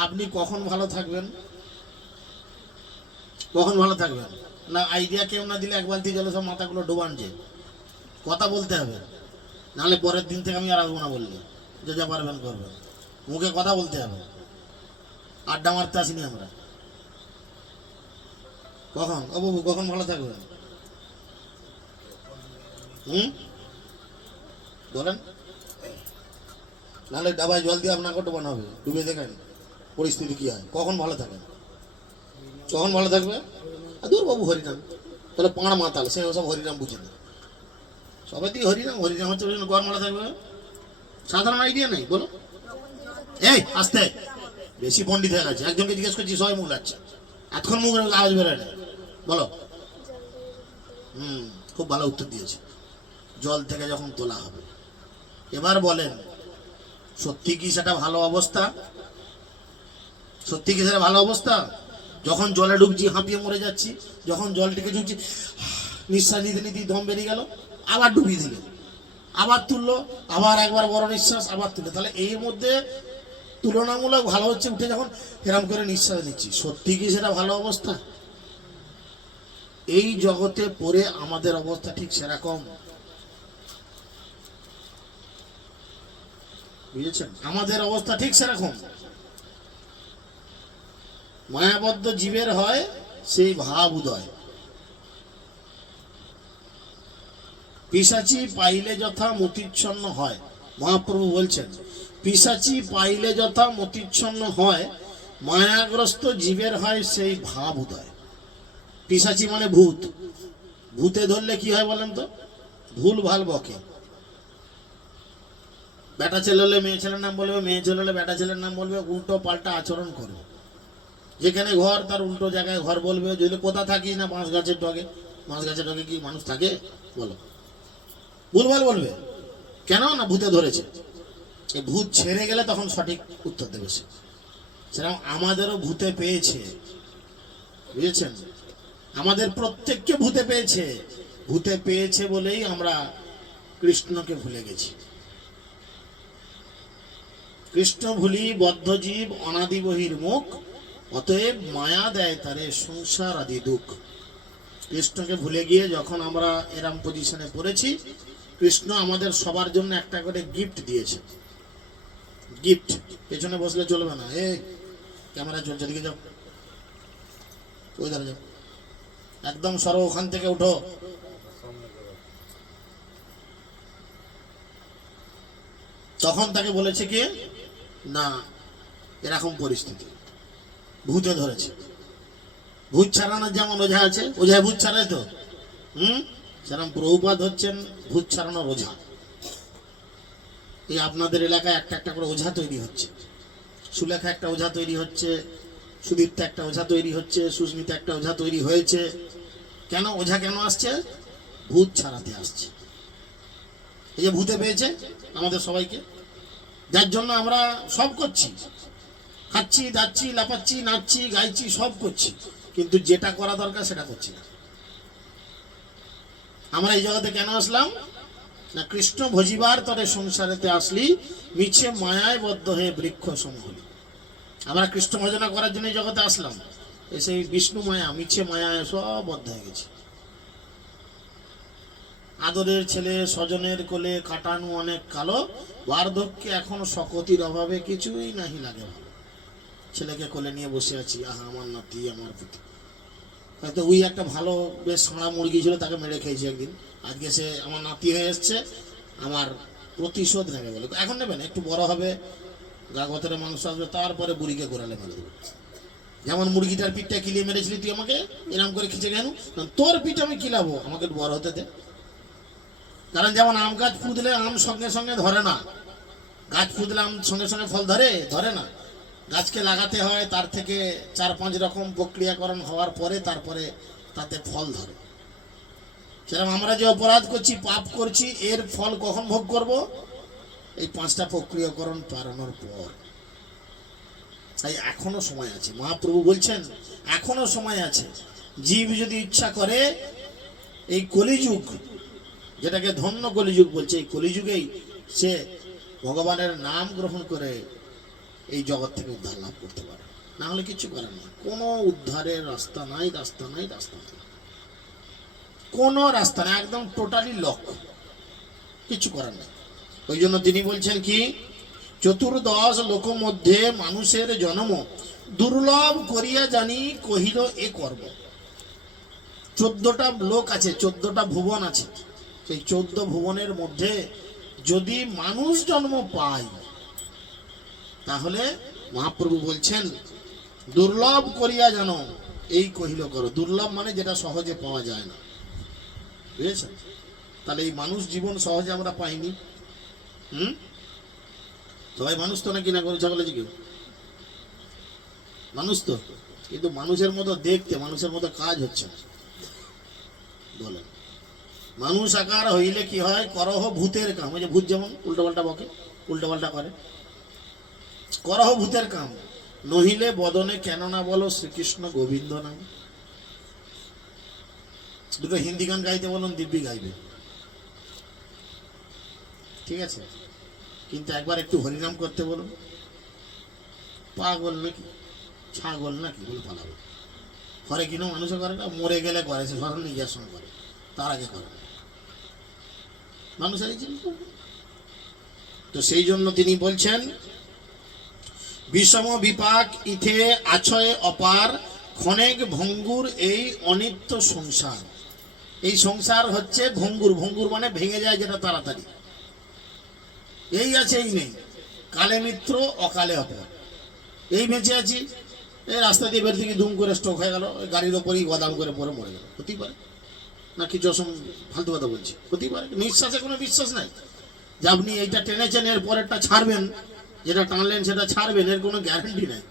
আপনি কখন ভালো থাকবেন? কখন ভালো থাকবেন? না আইডিয়া কেউ না দিলে 1 বালতি জলে সব মাথাগুলো ডোবান, যে কথা বলতে হবে, নাহলে পরের দিন থেকে আমি আর আসবো না বললে, যে যা পারবেন করবেন, মুখে কথা বলতে হবে। আড্ডা মারতে আসিনি আমরা। কখন ও বাবু, কখন ভালো থাকবেন? বলেন, নাহলে ডাবায় জল দিয়ে আপনাকে ডোবানো হবে, ডুবে দেখেন পরিস্থিতি কি হয়। কখন ভালো থাকবেন? কখন ভালো থাকবে? দূর বাবু হরিনাম, তাহলে 5 মাতাল, সে সব হরিনাম বুঝে না, সবাই দিয়ে হরিনাম হচ্ছে গড় মালা থাকবে। সাধারণ আইডিয়া নেই, বলো। এই আস্তে, বেশি পণ্ডিত হয়ে গেছে। একজনকে জিজ্ঞেস করছি সবাই মুখ লাগছে, এতক্ষণ মুখ আওয়াজ বেরোয় না, বলো। খুব ভালো উত্তর দিয়েছে, জল থেকে যখন তোলা হবে। এবার বলেন, সত্যি কি সেটা ভালো অবস্থা? সত্যি কি সেটা ভালো অবস্থা? যখন জলে ঢুকছি হাঁপিয়ে মরে যাচ্ছি, যখন জলটিকে ঢুকছি নিঃশ্বাস নিতে নিতে দম বেরিয়ে গেল, আবার ডুবিয়ে দিলে, আবার তুললো, আবার একবার বড় নিঃশ্বাস, আবার তুলে, তাহলে এর মধ্যে তুলনামূলক ভালো হচ্ছে উঠে যখন এরম করে নিঃশ্বাস নিচ্ছি। সত্যি কি সেটা ভালো অবস্থা? এই জগতে পড়ে আমাদের অবস্থা ঠিক সেরকম, বুঝেছেন? আমাদের অবস্থা ঠিক সেরকম। মায়াবদ্ধ জীবের হয় সেই ভাব উদয়। পিশাচি পাইলে যথা মতিচ্ছন্ন হয়, মহাপ্রভু বলছেন পিশাচি পাইলে যথা মতিচ্ছন্ন হয়, মায়াগ্রস্ত জীবের হয় সেই ভাব উদয়। পিশাচি মানে ভূত। ভূতে ধরলে কি হয় বলেন তো? ভুল ভাল বকে। বেটা ছেলে হলে মেয়ে ছেলের নাম বলবে, মেয়ে ছেলে হলে বেটা ছেলের নাম বলবে, উল্টো পাল্টা আচরণ করবে। যেখানে ঘর তার উল্টো জায়গায় ঘর বলবে। যদি কোথা থাকিস না বাঁশ গাছের ডগে, বাঁশ গাছের ডগে কি মানুষ থাকে বলো? ভুলভাল বলবে। কেন না ভূতে ধরেছে। এই ভূত ছেড়ে গেলে তখন সঠিক উত্তর দেবে সে। সেরকম আমাদেরও ভূতে পেয়েছে, বুঝেছেন? আমাদের প্রত্যেককে ভূতে পেয়েছে। ভূতে পেয়েছে বলেই আমরা কৃষ্ণকে ভুলে গেছি। কৃষ্ণ ভুলি বদ্ধজীব অনাদি বহির মুখ, অতএব মায়া দেয় তারে সংসার আদি দুঃখ। কৃষ্ণকে ভুলে গিয়ে যখন আমরা এরম পজিশনে পড়েছি, কৃষ্ণ আমাদের সবার জন্য একটা করে গিফট দিয়েছে। গিফট। পেছনে বসলে চলবে না। এই ক্যামেরা চলছে, দিকে যাও, ওই ধারে যাও, একদম সরো, ওখান থেকে উঠো। তখন তাকে বলেছে কি না, এরকম পরিস্থিতি ভূতে ধরেছে। ভূত ছাড়ানোর যেমন ওঝা আছে, ওঝায় ভূত ছাড়ায় তো, সেরকম প্রভুপাদ হচ্ছেন ভূত ছাড়ানোর ওঝা। এই আপনাদের এলাকায় একটা একটা করে ওঝা তৈরি হচ্ছে। সুলেখা একটা ওঝা তৈরি হচ্ছে, সুদীপ্তা একটা ওঝা তৈরি হচ্ছে, সুস্মিতা একটা ওঝা তৈরি হয়েছে। কেন ওঝা কেন আসছে? ভূত ছাড়াতে আসছে। এই যে ভূতে পেয়েছে আমাদের সবাইকে, যার জন্য আমরা সব করছি, খাচ্ছি, দাচ্ছি, লাপাচ্ছি, নাচছি, গাইছি, সব করছি, কিন্তু যেটা করা দরকার সেটা করছি না। আমরা এই জগতে কেন আসলাম না? কৃষ্ণ ভজিবার তরে সংসারেতে আসলি, মিছে মায়ায় বদ্ধ হয়ে বৃক্ষ সম হলি। আমরা কৃষ্ণ ভজনা করার জন্য এই জগতে আসলাম, এসে বিষ্ণু মায়া, মিছে মায়ায় সব বদ্ধ হয়ে গেছে। আদরের ছেলে স্বজনের কোলে কাটানো অনেক কালো, বার্ধক্যে এখন শকতির অভাবে কিছুই নাহি লাগে ভালো। ছেলেকে কোলে নিয়ে বসে আছি, আহা আমার নাতি, আমার পুতি। হয়তো ওই একটা ভালো বেশ সাঁড়া মুরগি ছিল, তাকে মেরে খেয়েছি একদিন। আজকে সে আমার নাতি হয়ে এসছে, আমার প্রতিশোধ নেবে বলে। এখন নেবে না, একটু বড় হবে, গা গতরে মানুষ আসবে, তারপরে বুড়িকে গোড়ালে মেরে দেবে। যেমন মুরগিটার পিঠটা কিলিয়ে মেরেছিলি তুই আমাকে, এরম করে খিচে গেল, তোর পিঠ আমি কিলাবো, আমাকে একটু বড় হতে দে। কারণ যেমন আম গাছ পুঁতলে আম সঙ্গে সঙ্গে ধরে না, গাছ পুঁতলে আম সঙ্গে সঙ্গে ফল ধরে না। গাছকে লাগাতে হয়, তার থেকে 4-5 রকম প্রক্রিয়াকরণ হওয়ার পরে তারপরে তাতে ফল ধরে। সেরকম আমরা যে অপরাধ করছি, পাপ করছি, এর ফল কখন ভোগ করব? এই 5টা প্রক্রিয়াকরণ পারানোর পর। তাই এখনো সময় আছে। মহাপ্রভু বলছেন এখনো সময় আছে। জীব যদি ইচ্ছা করে, এই কলিযুগ, যেটাকে ধন্য কলিযুগ বলছে, এই কলিযুগেই সে ভগবানের নাম গ্রহণ করে এই জগৎ থেকে উদ্ধার লাভ করতে পারে। না হলে কিছু করার নেই। কোনো উদ্ধারের রাস্তা নাই, রাস্তা নাই, রাস্তা নাই, কোনো রাস্তা নেই, একদম টোটালি লক, কিছু করার নেই। ওই জন্য তিনি বলছেন কি, চতুর্দশ লোক মধ্যে মানুষের জন্ম, দুর্লভ করিয়া জানি কহিল এ কর্ম। 14টা লোক আছে, 14টা ভুবন আছে। সেই 14 ভুবনের মধ্যে যদি মানুষ জন্ম পায়, তাহলে মহাপ্রভু বলছেন দুর্লভ করিয়া জানো এই কহিল করো। দুর্লভ মানে যেটা সহজে পাওয়া যায় না, বুঝেছেন? তাহলে এই মানুষ জীবন সহজে আমরা পাইনি। সবাই মানুষ তো নাকি না, গরু ছাগল আছে কেউ মানুষ তো, কিন্তু মানুষের মতো দেখতে, মানুষের মতো কাজ হচ্ছে না। বলেন, মানুষ আকার হইলে কি হয়? করহ ভূতের কাম। ওই যে ভূত যেমন উল্টো পাল্টা বকে, উল্টো পাল্টা করে, করহ ভূতের কাম। নহিলে বদনে কেন না বলো শ্রীকৃষ্ণ গোবিন্দ নাম। দুটো হিন্দি গান গাইতে বলুন, দিব্যি গাইবে, ঠিক আছে? কিন্তু একবার একটু হরিনাম করতে বলুন, পাগল নাকি ছাগল নাকি বলে পালাবে। করে কিনা মানুষে করে না, মরে গেলে করে, সে স্মরণ নির্যাসন করে, তার আগে করে না। মানুষের চিন্তা। তো সেই জন্য তিনি বলছেন বিষম বিপাক ইথে আছয় অপার ক্ষণেক ভঙ্গুর এই অনিত্য সংসার। এই সংসার হচ্ছে ভঙ্গুর, ভঙ্গুর মানে ভেঙে যায় যেটা তাড়াতাড়ি, এই আছে এই নেই, কালে মিত্র অকালে অপর। এই বেঁচে আছি, এই রাস্তা দিয়ে বের থেকে দুম করে স্ট্রোক হয়ে গেল, গাড়ির ওপরেই গদাম করে পরে মরে গেল, হতেই পারে না? কিছু ফালতু কথা বলছি, হতেই পারে। নিঃশ্বাসে কোনো বিশ্বাস নাই যে আপনি এইটা টেনেছেন এর পরেরটা ছাড়বেন, যেটা টানলেন সেটা ছাড়বেন, এর কোনো গ্যারান্টি নাই,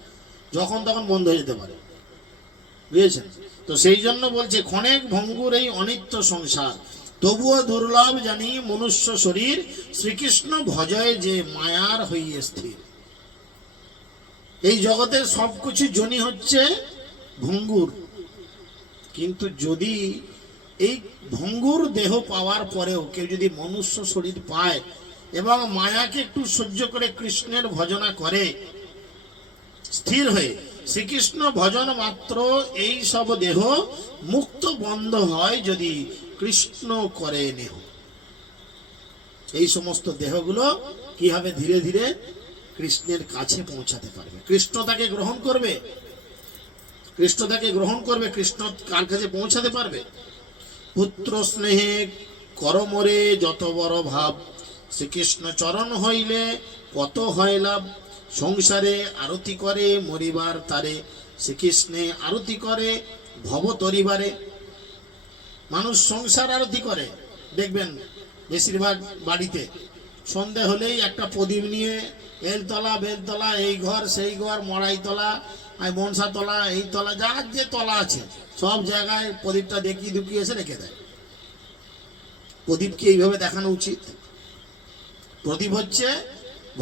যখন তখন বন্ধ হয়ে যেতে পারে, বুঝেছেন? তো সেই জন্য বলছে ক্ষণেক ভঙ্গুর এই অনিত্য সংসার, তবুও দুর্লভ জানি মনুষ্য শরীর, শ্রীকৃষ্ণ ভজয় যে মায়ার হইয়ে স্থির। এই জগতের সবকিছু জনি হচ্ছে ভঙ্গুর, কিন্তু যদি এই ভঙ্গুর দেহ পাওয়ার পরেও কেউ যদি মনুষ্য শরীর পায় এবং মায়াকে একটু সহ্য করে কৃষ্ণের ভজনা করে স্থির হয়ে, শ্রীকৃষ্ণ ভজন মাত্র এই সব দেহ মুক্ত বন্ধ হয় যদি কৃষ্ণ করে নেহ। এই সমস্ত দেহগুলো কি হবে? ধীরে ধীরে কৃষ্ণের কাছে পৌঁছাতে পারবে, কৃষ্ণ তাকে গ্রহণ করবে, কৃষ্ণ তাকে গ্রহণ করবে, কৃষ্ণ কার কাছে পৌঁছাতে পারবে। পুত্র স্নেহে করমরে যত বড় ভাব, শ্রীকৃষ্ণ চরণ হইলে কত হয় লাভ। সংসারে আরতি করে মরিবার তারে, শ্রীকৃষ্ণে আরতি করে ভব তরিবারে। মানুষ সংসার আরতি করে, দেখবেন বেশিরভাগ বাড়িতে সন্ধে হলেই একটা প্রদীপ নিয়ে এলতলা বেলতলা, এই ঘর সেই ঘর, মড়াইতলা, মনসা তলা, এই তলা, যার যে তলা আছে সব জায়গায় প্রদীপটা দেখিয়ে দুকিয়ে এসে রেখে দেয়। প্রদীপকে এইভাবে দেখানো উচিত। প্রদীপ হচ্ছে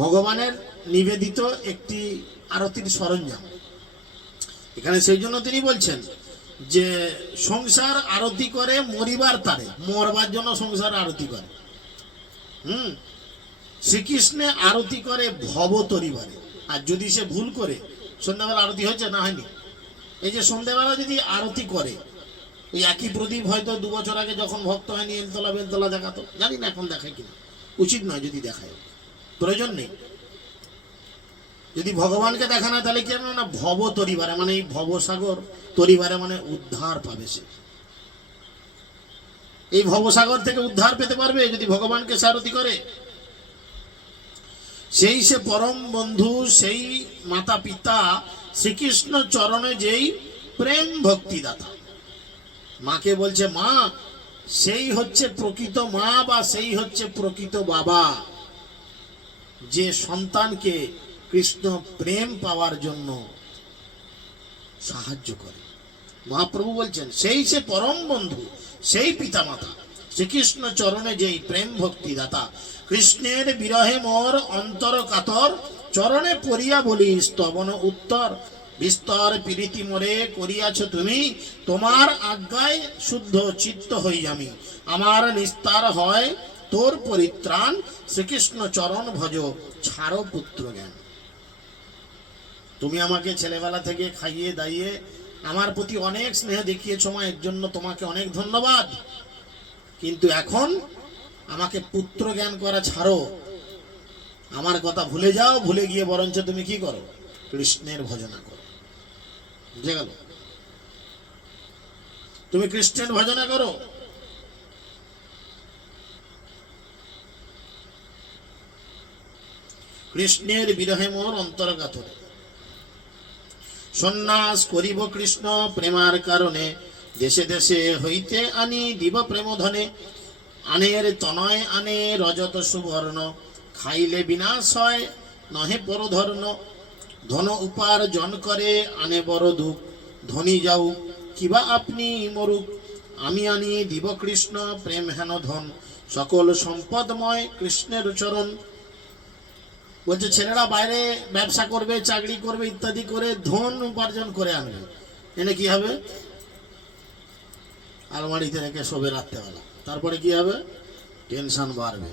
ভগবানের নিবেদিত একটি আরতির সরঞ্জাম। এখানে সেই জন্য তিনি বলছেন যে সংসার আরতি করে মরিবার তারে, মরবার জন্য সংসার আরতি করে। শ্রীকৃষ্ণে আরতি করে ভব তরিবারে। আর যদি সে ভুল করে, সন্ধ্যাবেলা আরতি হয়েছে না হয়নি, এই যে সন্ধ্যাবেলা যদি আরতি করে, ওই একই প্রদীপ হয়তো 2 বছর আগে যখন ভক্ত হয়নি এলতলা বেলতলা দেখাতো, জানি না এখন দেখায় কিনা, উচিত নয় যদি দেখায়, প্রয়োজন নেই। যদি ভগবানকে দেখা না তাহলে কি না ভব তরিবারে, মানে এই ভবসাগর, তরিবারে মানে উদ্ধার পাবে সে। এই ভবসাগর থেকে উদ্ধার পেতে পারবে যদি ভগবানকে সারথি করে। সেই সে পরম বন্ধু, সেই মাতা পিতা, শ্রীকৃষ্ণ চরণে যেই প্রেম ভক্তি দাতা। মাকে বলছে মা, সেই হচ্ছে প্রকৃত মা বা সেই হচ্ছে প্রকৃত বাবা, যে সন্তানকে কৃষ্ণ প্রেম পাওয়ার জন্য সাহায্য করে। মহাপ্রভু বলছেন সেই সে পরম বন্ধু, সেই পিতা মাতা, শ্রীকৃষ্ণ চরণে যেই প্রেম ভক্তি দাতা। কৃষ্ণের বিরহে মোর অন্তর কাতর, চরণে পড়িয়া বলি স্তবন উত্তর। বিস্তর প্রীতি মোরে করিয়াছ তুমি, তোমার আজ্ঞায় শুদ্ধ চিত্ত হই আমি। আমার নিস্তার হয় তোর পরিত্রাণ, শ্রীকৃষ্ণ চরণ ভজ ছাড়ো পুত্র জ্ঞান। তুমি আমাকে ছেলেবেলা থেকে খাইয়ে দাইয়ে আমার প্রতি অনেক স্নেহ দেখিয়েছ মা, এর জন্য তোমাকে অনেক ধন্যবাদ। কিন্তু এখন আমাকে পুত্র জ্ঞান করা ছাড়ো, আমার কথা ভুলে যাও, ভুলে গিয়ে বরঞ্চ তুমি কি করো? কৃষ্ণের ভজনা করো। বুঝে গেল? তুমি কৃষ্ণের ভজনা করো। কৃষ্ণের বিরহে মোর অন্তর কাতর, সন্ন্যাস করিব কৃষ্ণ প্রেমার কারণে। দেশে দেশে হইতে আনি দিব প্রেম ধনে। আনের তনয় আনে রজত সুবর্ণ, খাইলে বিনাশ হয় নহে পরধর্ণ। ধন উপার্জন করে আনে বড় দুঃখ, ধনী যাও কিবা আপনি মরুক। আমি আনি দিব কৃষ্ণ প্রেম হেন ধন, সকল সম্পদময় কৃষ্ণের চরণ। বলছে ছেলেরা বাইরে ব্যবসা করবে, চাকরি করবে, ইত্যাদি করে ধন উপার্জন করে আনবে, এনে কি হবে? আলমারিতে রেখে শোবে রাত্রেবেলা। তারপরে কি হবে? টেনশন বাড়বে।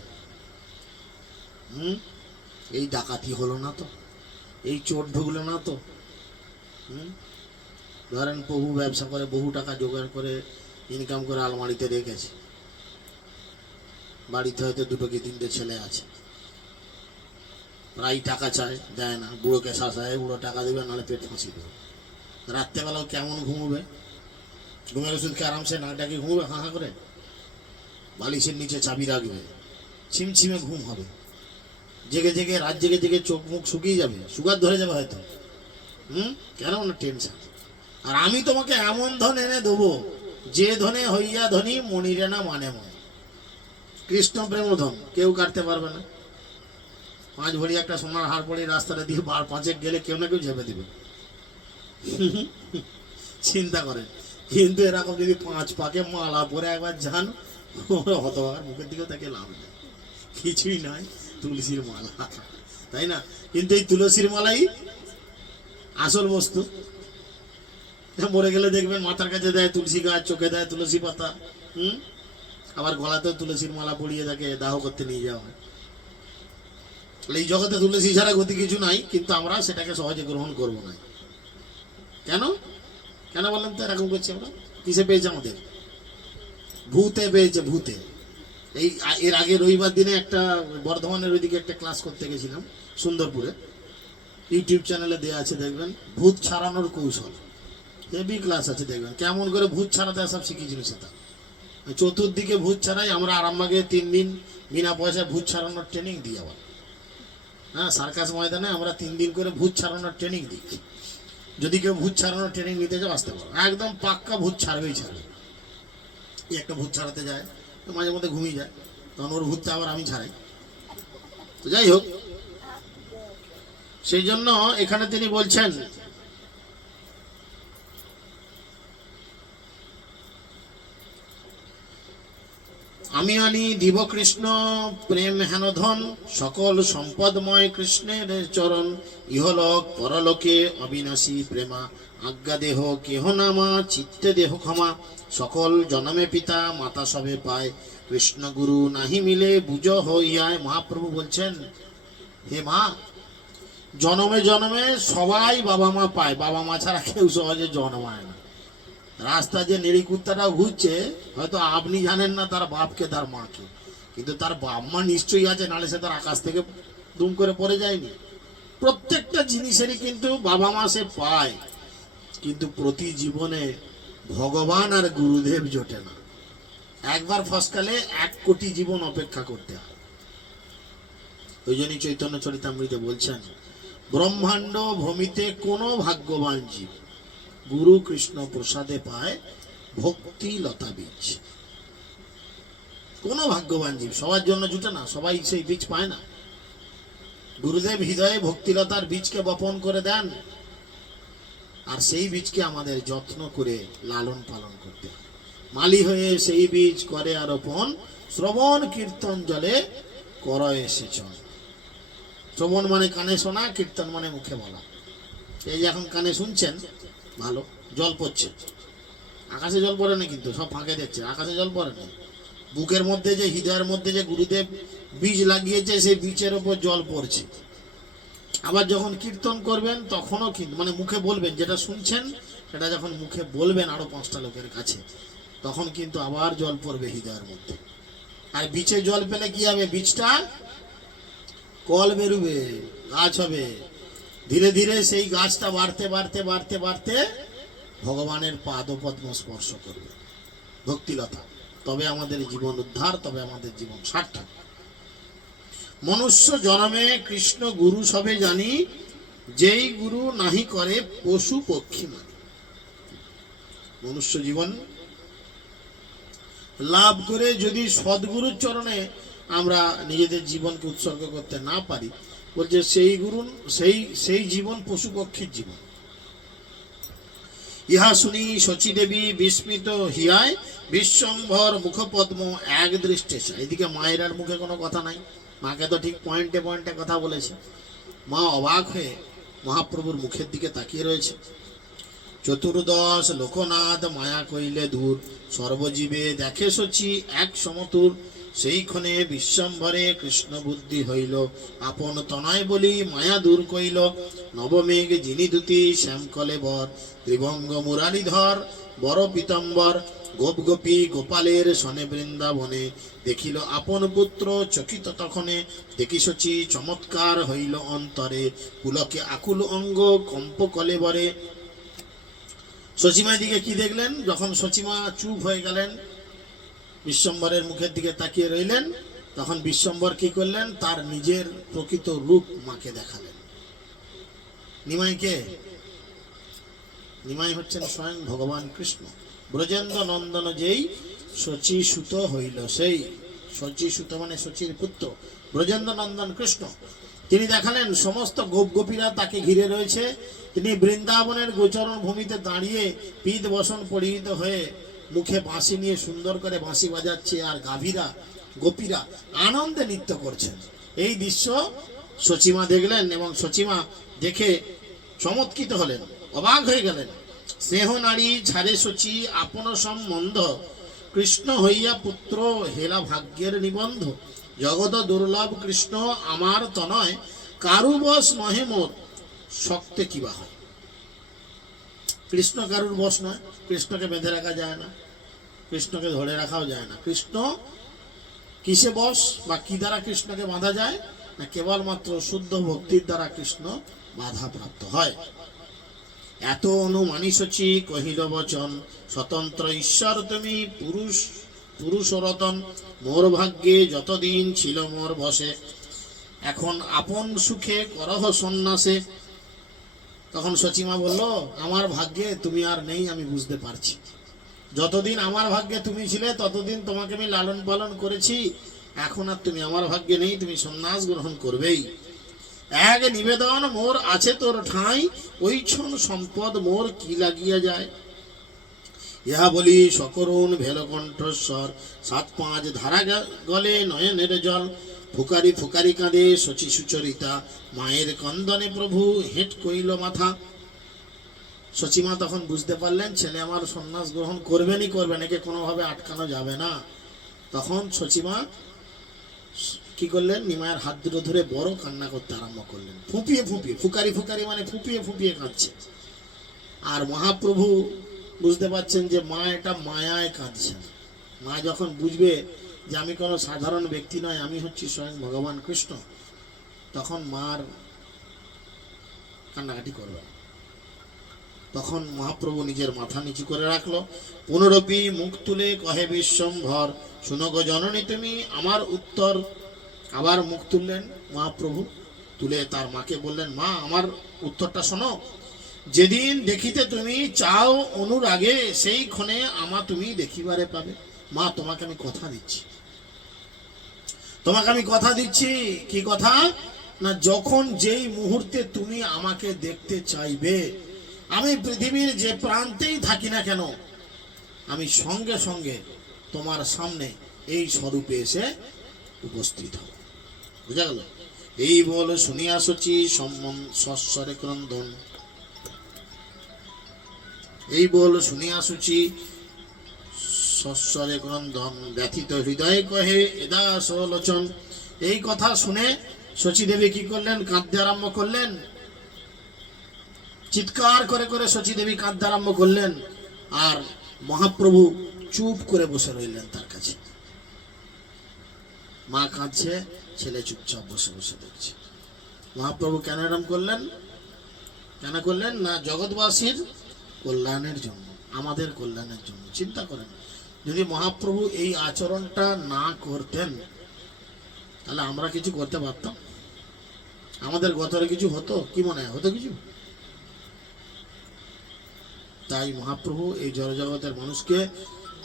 এই ডাকাতি হলো না তো, এই চোর ঢুকলো না তো, ধরেন বহু ব্যবসা করে বহু টাকা জোগাড় করে ইনকাম করে আলমারিতে রেখেছে, বাড়িতে হয়তো দুটো কি তিনটে ছেলে আছে, প্রায় টাকা চায়, দেয় না, বুড়োকে শাসায়, বুড়ো টাকা দেবে নাহলে পেট ফাঁসি দেবে। রাত্রেবেলাও কেমন ঘুমোবে? ঘুমের ওষুধকে আরামসে নাকটাকে ঘুমোবে হাঁ হাঁ করে, বালিশের নিচে চাবি রাখবে, ছিমছিমে ঘুম হবে, জেগে জেগে রাত জেগে জেগে চোখ মুখ শুকিয়ে যাবে, সুগার ধরে যাবে হয়তো। কেন না টেনশন। আর আমি তোমাকে এমন ধন এনে দেবো যে ধনে হইয়া ধনী মনিরে না মানে মনে। কৃষ্ণ প্রেম ধন কেউ কাটতে পারবে না। 5 ভরি একটা সোনার হার পরে রাস্তাটা দিয়ে 5 গেলে কেউ না কেউ ঝেপে দিবে, চিন্তা করেন। কিন্তু এরকম যদি 5 পাকে মালা পরে একবার যান, হতভাগার মুখের দিকেও তাকে লাভ নেই, কিছুই নাই, তুলসীর মালা, তাই না? কিন্তু এই তুলসীর মালাই আসল বস্তু। মরে গেলে দেখবেন মাথার কাছে দেয় তুলসী গাছ, চোখে দেয় তুলসী পাতা, আবার গলাতেও তুলসীর মালা পরিয়ে তাকে দাহ করতে নিয়ে যাওয়া হয়। এই জগতে তুলসী ছাড়া গতি কিছু নাই, কিন্তু আমরা সেটাকে সহজে গ্রহণ করব না। কেন কেন বললাম তো এরকম করছি আমরা? কিসে পেয়েছে আমাদের? ভূতে পেয়েছে, ভূতে। এই এর আগে রবিবার দিনে একটা বর্ধমানের ওইদিকে একটা ক্লাস করতে গেছিলাম সুন্দরপুরে, ইউটিউব চ্যানেলে দেওয়া আছে, দেখবেন ভূত ছাড়ানোর কৌশল, হেভি ক্লাস আছে, দেখবেন কেমন করে ভূত ছাড়াতে সব শিখিয়েছিল সেটা। চতুর্দিকে ভূত ছাড়াই, আমরা আরামবাগে 3 দিন বিনা পয়সায় ভূত ছাড়ানোর ট্রেনিং দিই। আবার হ্যাঁ, সার্কাস ময়দানে আমরা 3 দিন করে ভূত ছাড়ানোর ট্রেনিং দিই। যদি কেউ ভূত ছাড়ানোর ট্রেনিং নিতে চাও আসতে পারো, একদম পাক্কা ভূত ছাড়বেই ছাড়বে। এই একটা ভূত ছাড়াতে যায়, তো মাঝে মধ্যে ঘুমিয়ে যায়, তখন ওর ভূতটা আবার আমি ছাড়াই। তো যাই হোক, সেই জন্য এখানে তিনি বলছেন, আমি আনি দিব কৃষ্ণ প্রেম হেনধন, সকল সম্পদময় কৃষ্ণের চরণ, ইহলোক পরলোকে অবিনাশী প্রেমা, আজ্ঞা দেহ কেহ নামা চিত্তে দেহ ক্ষমা, সকল জনমে পিতা মাতা সবে পায়, কৃষ্ণ গুরু নাহি মিলে বুঝ হইয়ায়। মহাপ্রভু বলছেন, হে মা, জনমে জনমে সবাই বাবা মা পায়, বাবা মা ছাড়া কেউ সহজে জন্মায় না। রাস্তা যে নেড়ি কুত্তাটা ঘুরছে, হয়তো আপনি জানেন না তার বাপকে তার মাকে, কিন্তু তার বাপ মা নিশ্চয়ই আছে, নাহলে সে তার আকাশ থেকে দুম করে পড়ে যায়নি। প্রত্যেকটা জিনিসেরই কিন্তু বাবা মা সে পায়, কিন্তু প্রতি জীবনে ভগবান আর গুরুদেব জোটে না। একবার ফসকালে 1 কোটি জীবন অপেক্ষা করতে হয়। ওই জন্যই চৈতন্য চরিতামৃতে বলছেন, ব্রহ্মাণ্ড ভূমিতে কোনো ভাগ্যবান জীব গুরু কৃষ্ণ প্রসাদে পায় ভক্তি লতা বীজ। কোন ভাগ্যবান জীব, সবার জন্য জুটে না, সবাই সেই বীজ পায় না। গুরুদেব হৃদয়ে ভক্তিলতার বীজকে বপন করে দেন, আর সেই বীজকে আমাদের যত্ন করে লালন পালন করতে হয়। মালি হয়ে সেই বীজ করে আরোপণ, শ্রবণ কীর্তন জলে করয় সেচন। শ্রবণ মানে কানে শোনা, কীর্তন মানে মুখে বলা। এই যে এখন কানে শুনছেন, ভালো জল পড়ছে, আকাশে জল পড়ে না, কিন্তু সব ফাঁকে দেখছে, আকাশে জল পড়ে না। বুকের মধ্যে যে, হৃদয়ের মধ্যে যে গুরুদেব বীজ লাগিয়েছে, সেই বীজের ওপর জল পড়ছে। আবার যখন কীর্তন করবেন তখনও কিন্তু, মানে মুখে বলবেন যেটা শুনছেন, সেটা যখন মুখে বলবেন আরো 5টা লোকের কাছে, তখন কিন্তু আবার জল পড়বে হৃদয়ের মধ্যে। আর বীজে জল পেলে কি হবে? বীজটা কল বেরোবে, গাছ হবে, ধীরে ধীরে সেই গাছটা বাড়তে বাড়তে বাড়তে বাড়তে ভগবানের পাদপদ্ম স্পর্শ করবে, ভক্তিলতা। তবে আমাদের জীবন উদ্ধার, তবে আমাদের জীবন সার্থক। মনুষ্য জন্মে কৃষ্ণ গুরু সবে জানি, যেই গুরু নাহি করে পশু পক্ষী মানি। মনুষ্য জীবন লাভ করে যদি সদ্গুরুর চরণে আমরা নিজেদের জীবনকে উৎসর্গ করতে না পারি, বলছে সেই গুরু, সেই জীবন পশু পক্ষীর জীবন। ইহা শুনি শচী দেবী বিস্মিত হিয়ায়, বিশ্বম্ভর মুখপদ্ম এক দৃষ্টে। এদিকে মায়ের আর মুখে কোনো কথা নাই, মাকে তো ঠিক পয়েন্টে পয়েন্টে কথা বলেছে। মা অবাক হয়ে মহাপ্রভুর মুখের দিকে তাকিয়ে রয়েছে। চতুর্দশ লোকনাথ মায়া কইলে দূর, সর্বজীবে দেখে শচী এক সমতুর, সেইক্ষণে বিশ্বম্ভরে কৃষ্ণ বুদ্ধি হইল, আপন তনয় বলি মায়া দূর কইল। নবমেঘ যিনি দুতি শ্যামকলে বর, ত্রিভঙ্গ মুরারিধর বড় পীতম্বর। গোপ গোপী গোপালের সনে বৃন্দাবনে, দেখিল আপন পুত্র চকিত তখনে। দেখি শচী চমৎকার হইল অন্তরে, পুলকে আকুল অঙ্গ কম্প কলে বরে। শচীমার দিকে কি দেখলেন? যখন শচীমা চুপ হয়ে গেলেন, বিশ্বম্বরের মুখের দিকে তাকিয়ে রইলেন, তখন বিশ্বম্বর কি করলেন? তার নিজের প্রকৃত রূপ মাকে দেখালেন। নিমাইকে? নিমাই হচ্ছেন স্বয়ং ভগবান কৃষ্ণ। ব্রজেন্দ্র নন্দন যেই শচী সুত হইল, সেই শচী সুত মানে শচীর পুত্র ব্রজেন্দ্র নন্দন কৃষ্ণ। তিনি দেখালেন সমস্ত গোপ গোপীরা তাকে ঘিরে রয়েছে। তিনি বৃন্দাবনের গোচরণ ভূমিতে দাঁড়িয়ে পীত বসন পরিহিত হয়ে মুখে বাঁশি নিয়ে সুন্দর করে বাঁশি বাজাচ্ছে, আর গাভীরা গোপীরা আনন্দে নৃত্য করছেন। এই দৃশ্য শচীমা দেখলেন এবং শচীমা দেখে চমৎকৃত হলেন, অবাক হয়ে গেলেন। স্নেহ নারী ছাড়ে শচী আপন সম্বন্ধ, কৃষ্ণ হইয়া পুত্র হেলা ভাগ্যের নিবন্ধ। জগত দুর্লভ কৃষ্ণ আমার তনয়, কারু বশ নহে মোর শক্তে কিবা হয়। কৃষ্ণ কারুর বশ নয়, কৃষ্ণকে বেঁধে রাখা যায় না, কৃষ্ণকে ধরে রাখাও যায় না। কৃষ্ণ কিসে বশ বা কি দ্বারা কৃষ্ণকে বাঁধা যায় না? কেবলমাত্র শুদ্ধ ভক্তির দ্বারা কৃষ্ণ বাধা প্রাপ্ত হয়। এত অনুমানী শচী কহিল বচন, স্বতন্ত্র ঈশ্বর তুমি পুরুষরতন। মোর ভাগ্যে যতদিন ছিল মোর বসে, এখন আপন সুখে করহ সন্ন্যাসে। তখন শচীমা বলল, আমার ভাগ্যে তুমি আর নেই, আমি বুঝতে পারছি। যতদিন আমার ভাগ্যে তুমি ছিলে ততদিন তোমাকে আমি লালন পালন করেছি, এখন আর তুমি আমার ভাগ্যে নেই, তুমি সন্ন্যাস গ্রহণ করবেই। এক নিবেদন মোর আছে তোর ঠাঁই, ওই ছন সম্পদ মোর কি লাগিয়া যায়। ইহা বলি সকরুণ ভেল কণ্ঠস্বর, ৭-৫ ধারা গলে নয়নের জল। ফুকারি ফুকারি কাঁদে শচী সুচরিতা, মায়ের কন্দনে প্রভু হেঁট কইল মাথা। শচীমা তখন বুঝতে পারলেন ছেলে আমার সন্ন্যাস গ্রহণ করবেনই করবেন, একে কোনোভাবে আটকানো যাবে না। তখন শচীমা কি করলেন? নিমায়ের হাত দুটো ধরে বড় কান্না করতে আরম্ভ করলেন, ফুঁপিয়ে ফুঁপিয়ে। ফুকারি ফুকারি মানে ফুঁপিয়ে ফুঁপিয়ে কাঁদছে। আর মহাপ্রভু বুঝতে পারছেন যে মা এটা মায়ায় কাঁদছেন। মা যখন বুঝবে যে আমি কোনো সাধারণ ব্যক্তি নয়, আমি হচ্ছি স্বয়ং ভগবান কৃষ্ণ, তখন মার কান্নাকাটি করবে। তখন মহাপ্রভু নিজের মাথা নিচু করে রাখলো। পুনরপি মুখ তুলে কহে বিশ্বম্ভর, শুনো গো জননী তুমি আমার উত্তর। আবার মুখ তুললেন মহাপ্রভু, তুলে তার মাকে বললেন, মা আমার উত্তরটা শোনো। যেদিন দেখিতে তুমি চাও অনুরাগে, সেই ক্ষণে আমা তুমি দেখিবারে পাবে। মা তোমাকে আমি কথা দিচ্ছি, তোমাকে আমি কথা দিচ্ছি। কি কথা? না, যখন যেই মুহূর্তে তুমি আমাকে দেখতে চাইবে, আমি পৃথিবীর যে প্রান্তেই থাকি না কেন, আমি সঙ্গে সঙ্গে তোমার সামনে এই স্বরূপে এসে উপস্থিত হব। বুঝা গেল? এই বল শুনিয়া শচী সস্বরে ক্রন্দন, এই বল শুনিয়া শচী সস্বরে ক্রন্দন, ব্যথিত হৃদয়ে কহে এদাস লোচন। এই কথা শুনে শচী দেবী কি করলেন? কাঁদতে আরম্ভ করলেন। চিৎকার করে করে শচী দেবী কাঁদতে আরম্ভ করলেন। আর মহাপ্রভু চুপ করে বসে রইলেন তার কাছে। মা কাঁদছে, ছেলে চুপচাপ বসে বসে দেখছে। মহাপ্রভু কেন এরম করলেন? কেন করলেন? না, জগৎবাসীর কল্যাণের জন্য, আমাদের কল্যাণের জন্য। চিন্তা করেন, যদি মহাপ্রভু এই আচরণটা না করতেন তাহলে আমরা কিছু করতে পারতাম? আমাদের গতরে কিছু হতো? কি মনে হয় হতো কিছু? তাই মহাপ্রভু এই জড়জগতের মানুষকে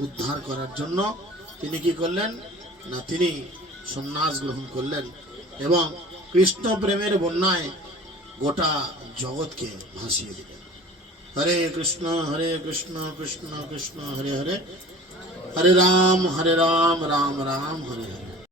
উদ্ধার করার জন্য তিনি কি করলেন? না, তিনি সন্ন্যাস গ্রহণ করলেন এবং কৃষ্ণ প্রেমের বন্যায় গোটা জগৎকে ভাসিয়ে দিলেন। হরে কৃষ্ণ কৃষ্ণ কৃষ্ণ হরে হরে, হরে রাম রাম রাম হরে হরে।